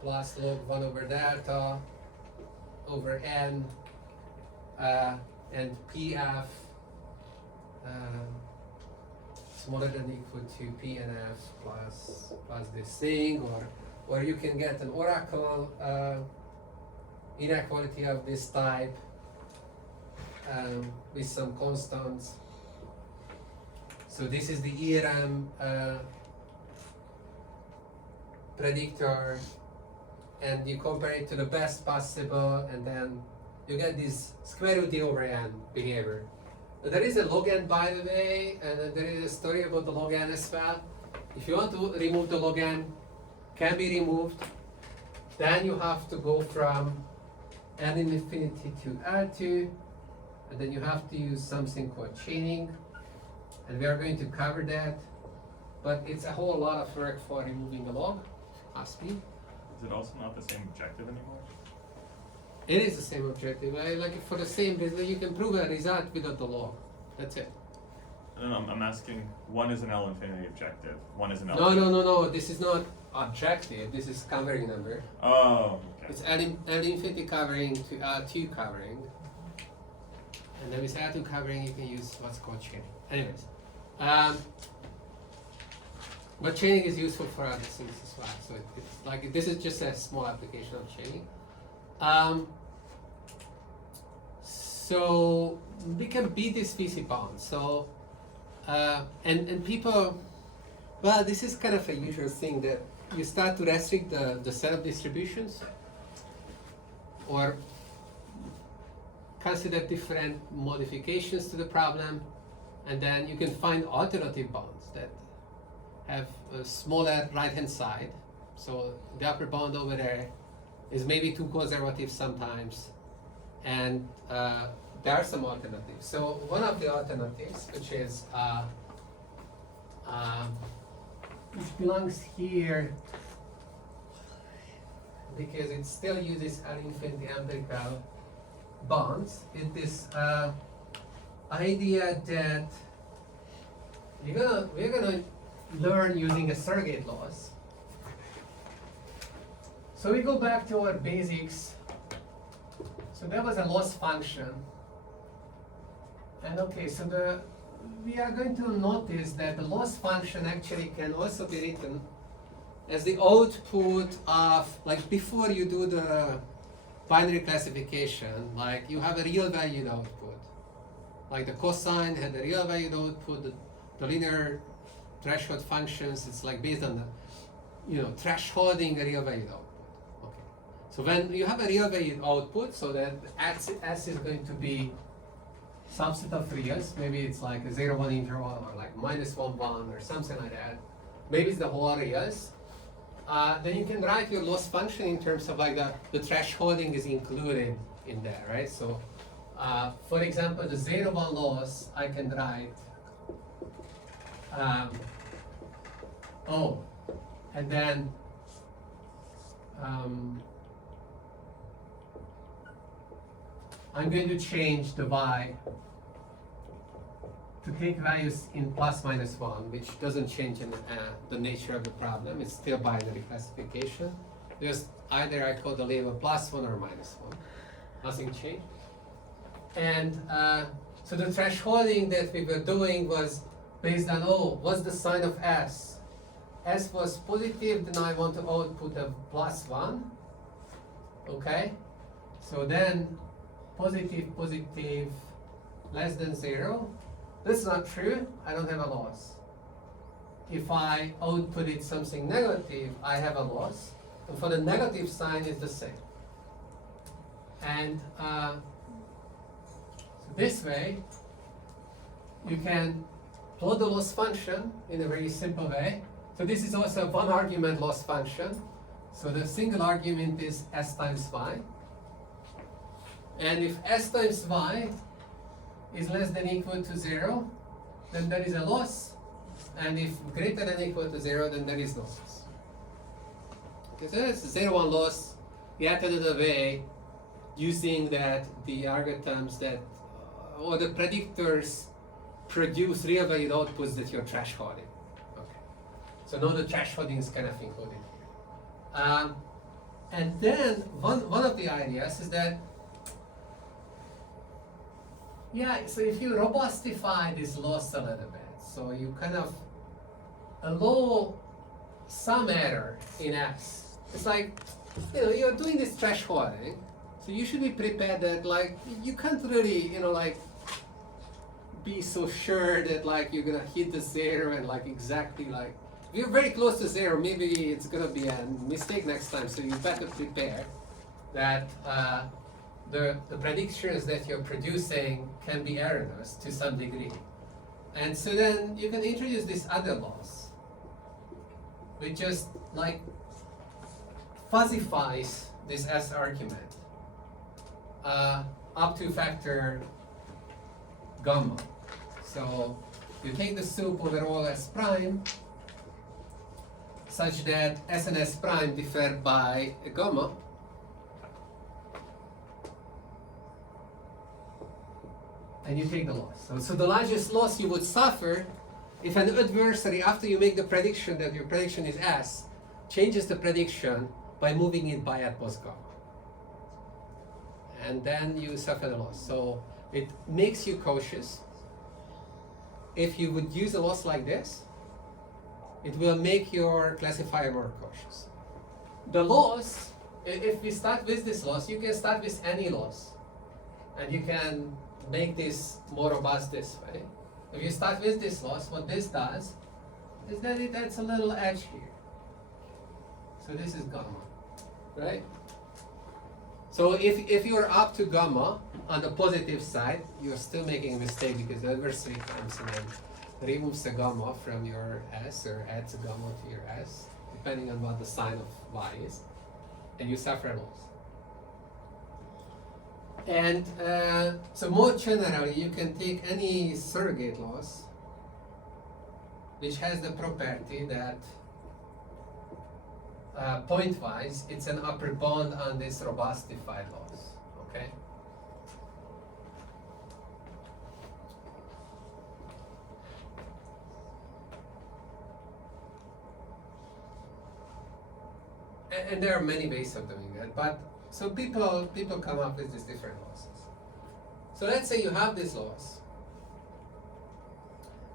plus log 1 over delta over n and pf smaller than or equal to p and f plus this thing, or you can get an oracle inequality of this type with some constants. So this is the ERM predictor, and you compare it to the best possible, and then you get this square root d over n behavior. There is a log n, by the way, and there is a story about the log n as well. If you want to remove the log n, can be removed, then you have to go from n in infinity to L2, and then you have to use something called chaining, and we are going to cover that, but it's a whole lot of work for removing the log, must be. Is it also not the same objective anymore? It is the same objective. Like for the same result, you can prove a result without the log. That's it. No, I'm asking, one is an L infinity objective, one is an L. No. This is not objective. This is covering number. Oh, okay. It's L infinity covering to L2 covering. And then with L2 covering, you can use what's called chaining. Anyways. But chaining is useful for other things as well. So it's like, this is just a small application of chaining. So we can beat this VC bond. So and people, well, this is kind of a usual thing that you start to restrict the set of distributions, or consider different modifications to the problem, and then you can find alternative bonds that have a smaller right-hand side. So the upper bound over there is maybe too conservative sometimes, and there are some alternatives. So one of the alternatives, which is which belongs here because it still uses L infinity empirical bonds, is this idea that we're gonna learn using a surrogate laws. So we go back to our basics. So there was a loss function, and okay, so we are going to notice that the loss function actually can also be written as the output of, like before you do the binary classification, like you have a real valued output. Like the cosine had a real valued output, the linear threshold functions, it's like based on the, thresholding a real valued output. Okay. So when you have a real valued output, so that S is going to be subset of reals, maybe it's like a 0-1 interval, or like -1-1 or something like that. Maybe it's the whole reals. Then you can write your loss function in terms of like the thresholding is included in there, right? So for example, the 0-1 loss, I can write and then I'm going to change the y to take values in ±1, which doesn't change in the nature of the problem. It's still binary classification. Just either I call the label +1 or -1. Nothing changed. And so the thresholding that we were doing was based on, what's the sign of S? S was positive, then I want to output a +1. Okay? So then positive less than 0. That's not true, I don't have a loss. If I outputted something negative, I have a loss. And for the negative sign, it's the same. And so this way, you can plot the loss function in a very simple way. So this is also a one argument loss function. So the single argument is s times y. And if s times y is less than equal to 0, then there is a loss. And if greater than equal to 0, then there is no loss. Okay, so that's 0, 1 loss. Yet another way, using that the algorithms that, or the predictors produce real valued outputs that you're thresholding. Okay. So now the thresholding is kind of included here. And then one of the ideas is that, yeah, so if you robustify this loss a little bit, so you kind of allow some error in S. It's like, you know, you're doing this thresholding, so you should be prepared that like you can't really, you know, like be so sure that like you're gonna hit the 0 and like exactly like if you're very close to 0, maybe it's gonna be a mistake next time. So you better prepare that the predictions that you're producing can be erroneous to some degree. And so then you can introduce this other loss, which just like fuzzifies this S argument up to factor gamma. So you take the soup over all S prime such that S and S prime differ by a gamma. And you take the loss. So the largest loss you would suffer if an adversary, after you make the prediction that your prediction is S, changes the prediction by moving it by at post gamma. And then you suffer the loss. So it makes you cautious. If you would use a loss like this, it will make your classifier more cautious. The loss, if we start with this loss, you can start with any loss. And you can make this more robust this way. If you start with this loss, what this does is that it adds a little edge here. So this is gamma, right? So if you're up to gamma on the positive side, you're still making a mistake because the adversary comes and then removes the gamma from your S or adds a gamma to your S, depending on what the sign of Y is, and you suffer a loss. And so more generally, you can take any surrogate loss which has the property that point-wise, it's an upper bound on this robustified loss, okay? And there are many ways of doing that, but so people come up with these different losses. So let's say you have this loss.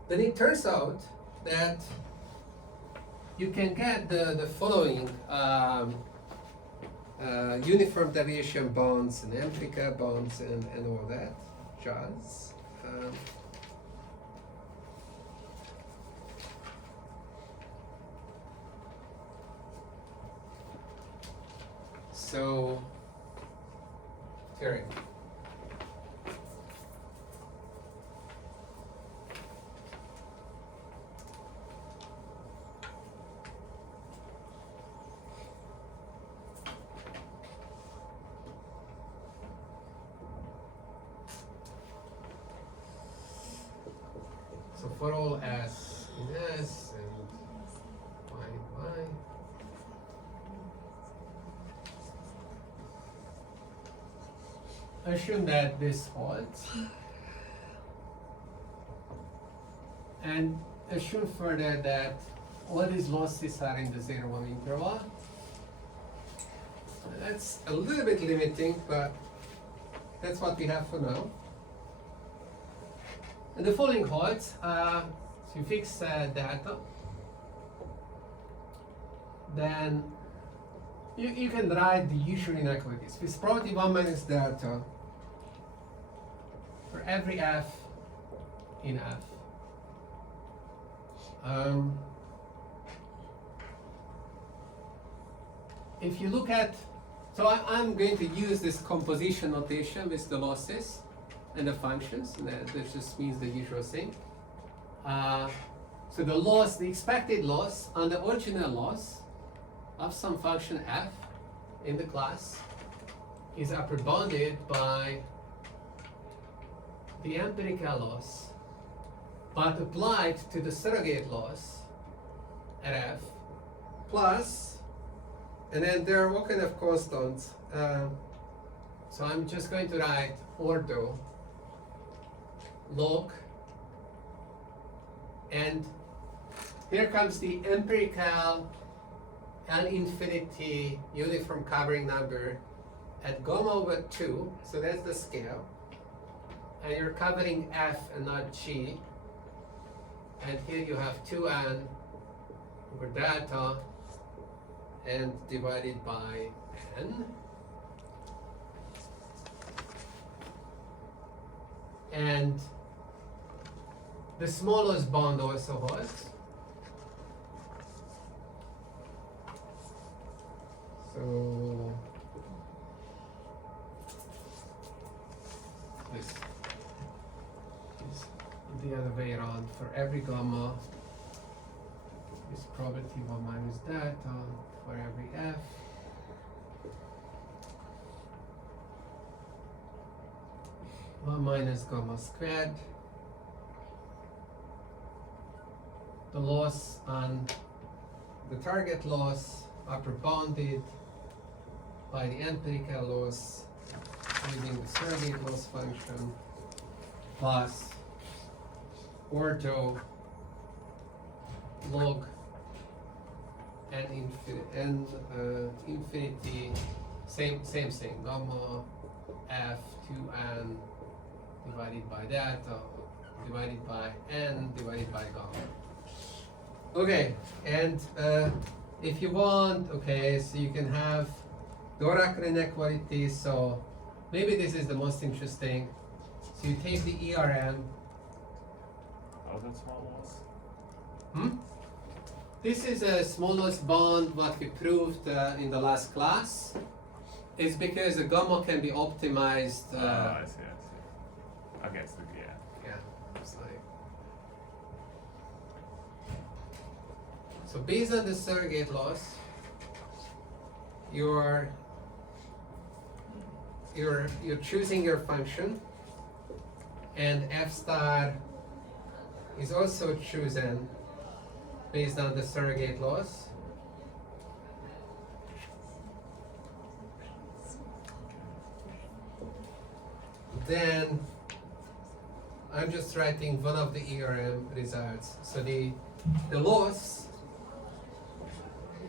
Then it turns out that you can get the following uniform deviation bounds and empirical bounds and all that jazz. So, Terry. So for all S in S and Y in Y. Assume that this holds. And assume further that all these losses are in the 0-1 interval. That's a little bit limiting, but that's what we have for now. And the following holds. So you fix data. Then you can write the usual inequalities. With probability 1 minus delta for every f in f. If you look at, so I'm going to use this composition notation with the losses and the functions, and that just means the usual thing. So the loss, the expected loss on the original loss of some function f in the class is upper bounded by the empirical loss, but applied to the surrogate loss at f plus, and then there are all kind of constants. So I'm just going to write ordo log, and here comes the empirical L infinity uniform covering number at gamma over 2, so that's the scale, and you're covering f and not g, and here you have 2n over delta and divided by n. And the smallest bond also holds. So this is the other way around. For every gamma, is probability 1 minus delta for every f. One minus gamma squared. The loss on the target loss upper bounded by the empirical loss using the surrogate loss function plus ordo log n infinity, same thing, gamma f 2n divided by that, divided by n divided by gamma. Okay, and if you want, okay, so you can have Dirac inequality. So maybe this is the most interesting. So you take the ERM. How is that small loss? This is a smallest bond what we proved in the last class. It's because the gamma can be optimized. I see. Okay, so yeah. Yeah, it's like. So based on the surrogate loss, you're choosing your function, and f star is also chosen based on the surrogate loss. Then I'm just writing one of the ERM results. So the loss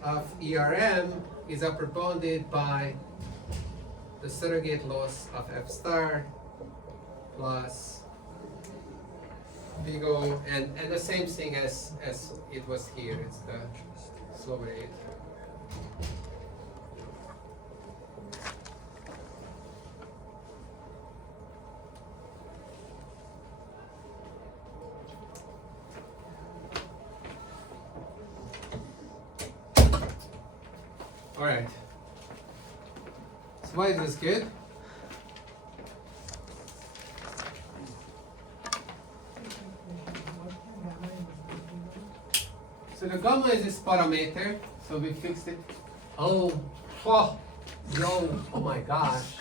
of ERM is upper bounded by the surrogate loss of f star plus big O, and the same thing as it was here, it's the slow rate. All right. So why is this good? So the gamma is this parameter, so we fixed it. Oh my gosh.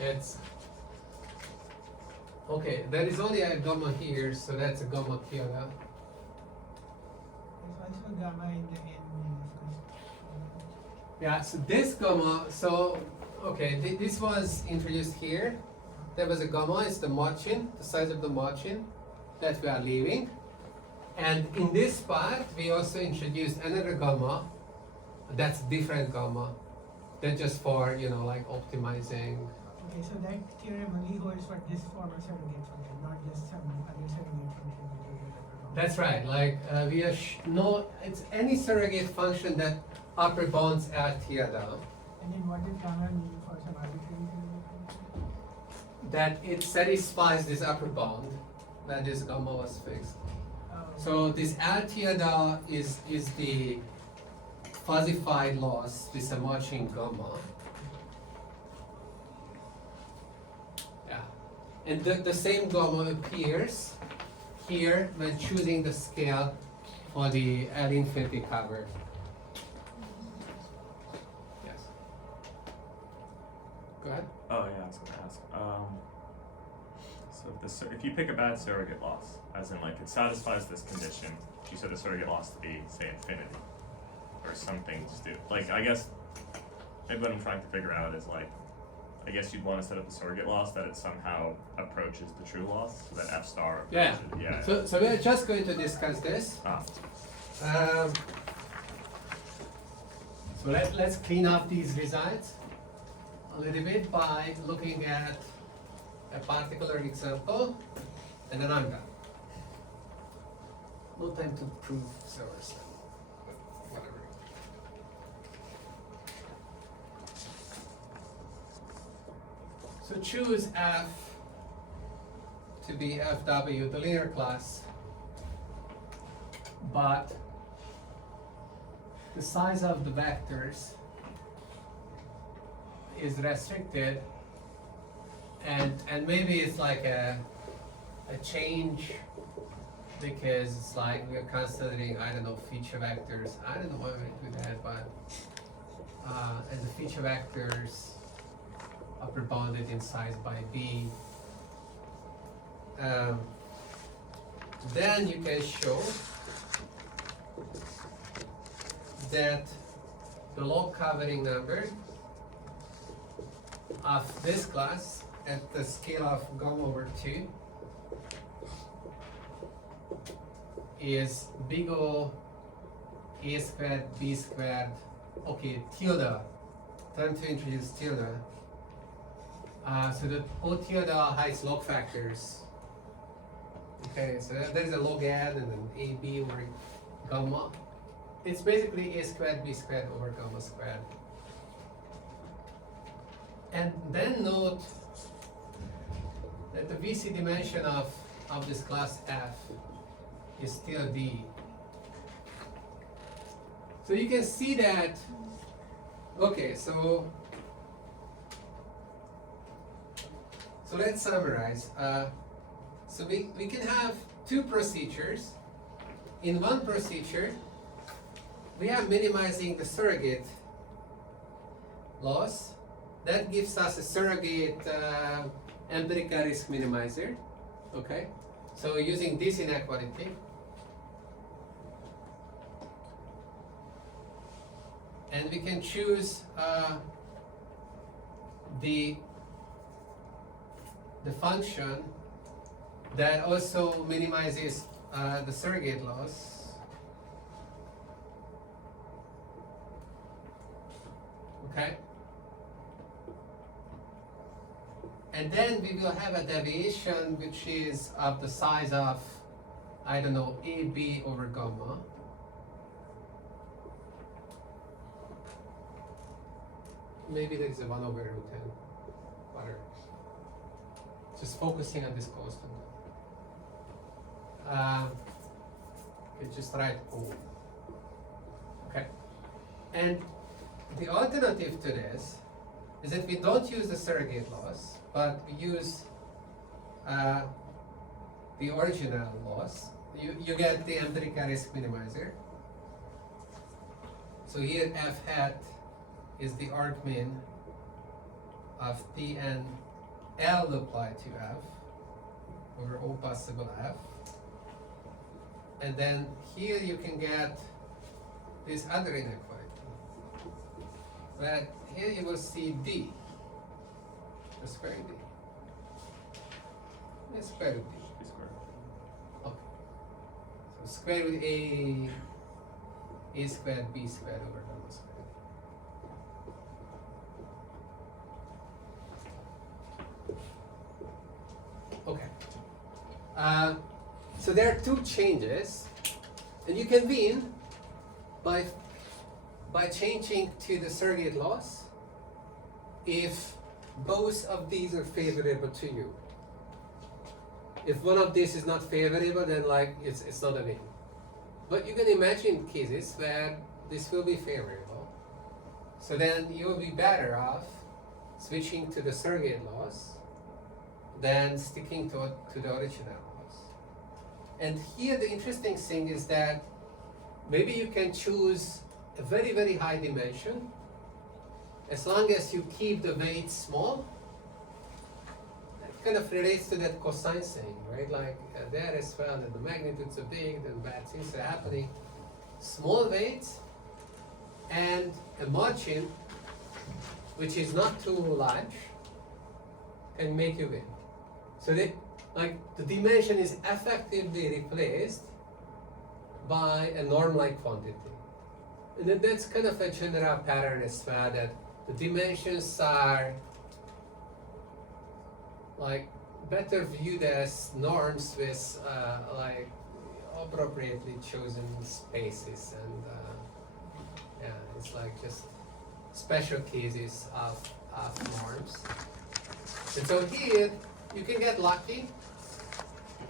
It's okay, there is only a gamma here, so that's a gamma theta. There's also gamma in the end, of course. Yeah, so this gamma, so okay, this was introduced here. There was a gamma, it's the margin, the size of the margin that we are leaving. And in this part, we also introduced another gamma, that's different gamma. That's just for, like optimizing. Okay, so that theorem only holds for this form of surrogate function, not just some other surrogate function that you get. That's right, like we are it's any surrogate function that upper bounds at theta. And then what did gamma mean for some arbitrary surrogate function? That it satisfies this upper bound, that this gamma was fixed. So this L theta is the fuzzified loss, this emerging gamma. Yeah. And the same gamma appears here when choosing the scale for the L infinity cover. Yes. Go ahead. Oh yeah, I was gonna ask. So if you pick a bad surrogate loss, as in like it satisfies this condition, you set the surrogate loss to be say infinity, or something stupid. Like I guess maybe what I'm trying to figure out is like, I guess you'd want to set up a surrogate loss that it somehow approaches the true loss, so that F star. Yeah. approaches- Yeah. So we're just going to discuss this. Ah. So let's clean up these results a little bit by looking at a particular example, and then I'm done. No time to prove source, but whatever. So choose F to be FW, the linear class, but the size of the vectors is restricted, and maybe it's like a change because it's like we're considering, I don't know, feature vectors. I don't know why we do that, but and the feature vectors upper bounded in size by B. Then you can show that the log covering number of this class at the scale of gamma over 2 is big O A squared B squared, okay, tilde, time to introduce tilde. So the O tilde hides log factors. Okay, so there is a log n and then AB over gamma. It's basically A squared B squared over gamma squared. And then note that the VC dimension of this class F is still D. So you can see that, okay, so let's summarize. So we can have two procedures. In one procedure, we are minimizing the surrogate loss. That gives us a surrogate empirical risk minimizer. Okay, so using this inequality, and we can choose the function that also minimizes the surrogate loss. Okay. And then we will have a deviation which is of the size of, I don't know, AB over gamma. Maybe there is a 1 over root 10, whatever. Just focusing on this constant. Okay, just write O. Okay. And the alternative to this is that we don't use the surrogate loss, but we use the original loss. You get the empirical risk minimizer. So here F hat is the argmin of T and L applied to F over O possible F. And then here you can get this other inequality. But here you will see D, the square root D. The square root D. B squared. Okay. So square root A squared B squared over gamma squared. Okay. So there are two changes, and you can win by changing to the surrogate loss if both of these are favorable to you. If one of these is not favorable, then like it's not a win. But you can imagine cases where this will be favorable. So then you will be better off switching to the surrogate loss than sticking to the original loss. And here the interesting thing is that maybe you can choose a very, very high dimension as long as you keep the weight small. It kind of relates to that cosine thing, right? Like there as well, that the magnitudes are big, then bad things are happening. Small weights and a margin which is not too large can make you win. So the dimension is effectively replaced by a norm-like quantity. And then that's kind of a general pattern as well, that the dimensions are like better viewed as norms with like appropriately chosen spaces, and yeah, it's like just special cases of norms. And so here you can get lucky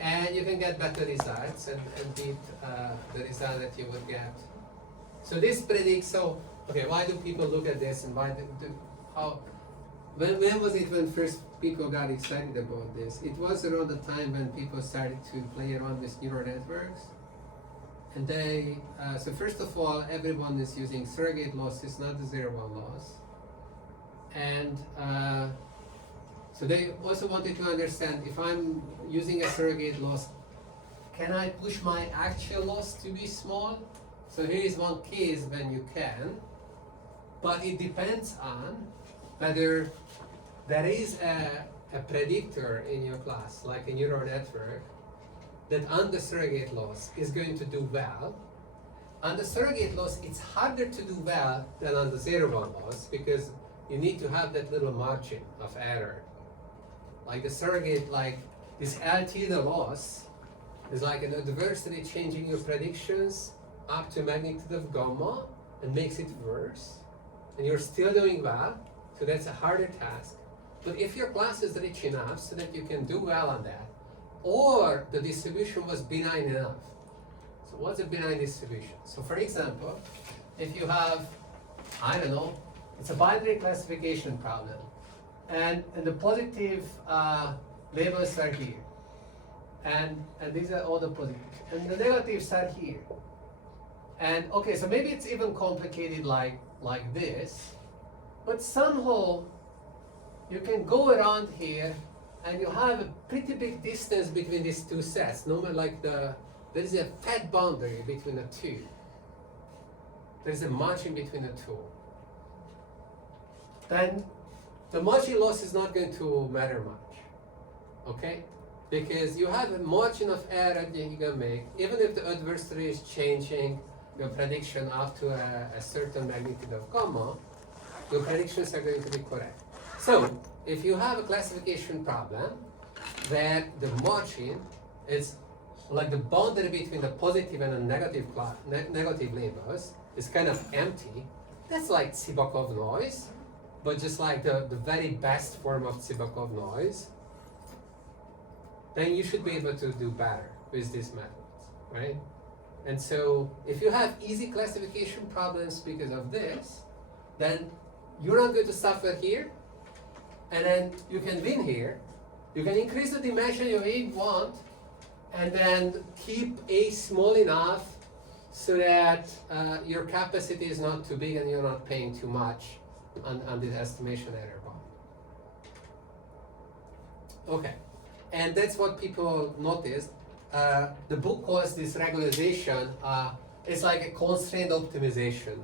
and you can get better results and beat the result that you would get. So this predicts, so okay, why do people look at this, and why how when was it when first people got excited about this? It was around the time when people started to play around with neural networks. And they, so first of all, everyone is using surrogate losses, not the 0-1 loss. And so they also wanted to understand, if I'm using a surrogate loss, can I push my actual loss to be small? So here is one case when you can, but it depends on whether there is a predictor in your class, like a neural network, that on the surrogate loss is going to do well. On the surrogate loss, it's harder to do well than on the 0-1 loss, because you need to have that little margin of error. Like the surrogate, like this L tilde loss is like an adversely changing your predictions up to a magnitude of gamma and makes it worse. And you're still doing well, so that's a harder task. But if your class is rich enough so that you can do well on that, or the distribution was benign enough. So what's a benign distribution? So for example, if you have, I don't know, it's a binary classification problem, and the positive labels are here, and these are all the positives, and the negatives are here. And okay, so maybe it's even complicated like this, but somehow you can go around here and you have a pretty big distance between these two sets. No matter like there is a fat boundary between the two. There is a margin between the two. Then the margin loss is not going to matter much, okay? Because you have a margin of error that you can make, even if the adversary is changing your prediction up to a certain magnitude of gamma, your predictions are going to be correct. So, if you have a classification problem where the margin is like the boundary between the positive and the negative labels is kind of empty, that's like Tsibakov noise, but just like the very best form of Tsibakov noise, then you should be able to do better with these methods, right? And so if you have easy classification problems because of this, then you're not going to suffer here, and then you can win here. You can increase the dimension you want, and then keep A small enough so that your capacity is not too big and you're not paying too much on the estimation error bound. Okay, and that's what people noticed. The book calls this regularization, it's like a constraint optimization.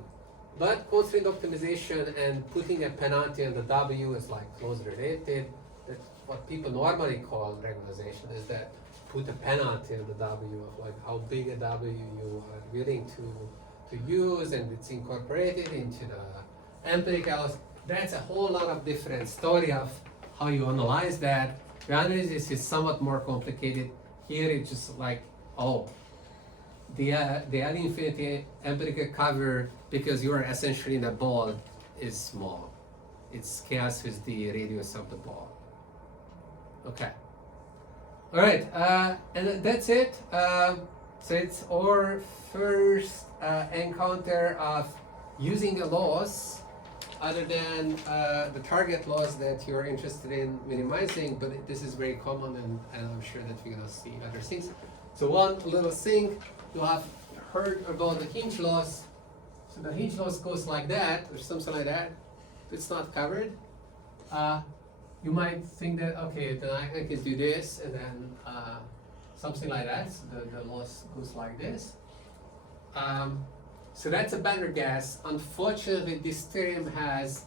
But constraint optimization and putting a penalty on the W is like closely related. That's what people normally call regularization, is that put a penalty on the W of like how big a W you are willing to use, and it's incorporated into the empiricals. That's a whole lot of different story of how you analyze that. The analysis is somewhat more complicated. Here it's just like, oh, the L infinity empirical cover, because you are essentially in a ball, is small. It scales with the radius of the ball. Okay. All right, and that's it. So it's our first encounter of using a loss other than the target loss that you're interested in minimizing, but this is very common, and I'm sure that we're gonna see other things. So one little thing, you have heard about the hinge loss. So the hinge loss goes like that, or something like that. It's not covered. You might think that, okay, then I can do this, and then something like that. So the loss goes like this. So that's a Banner gas. Unfortunately, this theorem has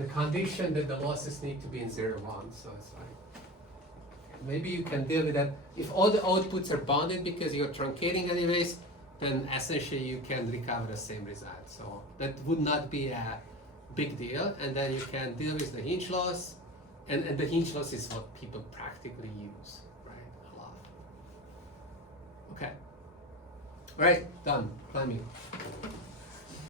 the condition that the losses need to be in 0, 1. So it's like, maybe you can deal with that. If all the outputs are bounded because you're truncating anyways, then essentially you can recover the same result. So that would not be a big deal. And then you can deal with the hinge loss. And the hinge loss is what people practically use, right? A lot. Okay. All right, done. Climbing.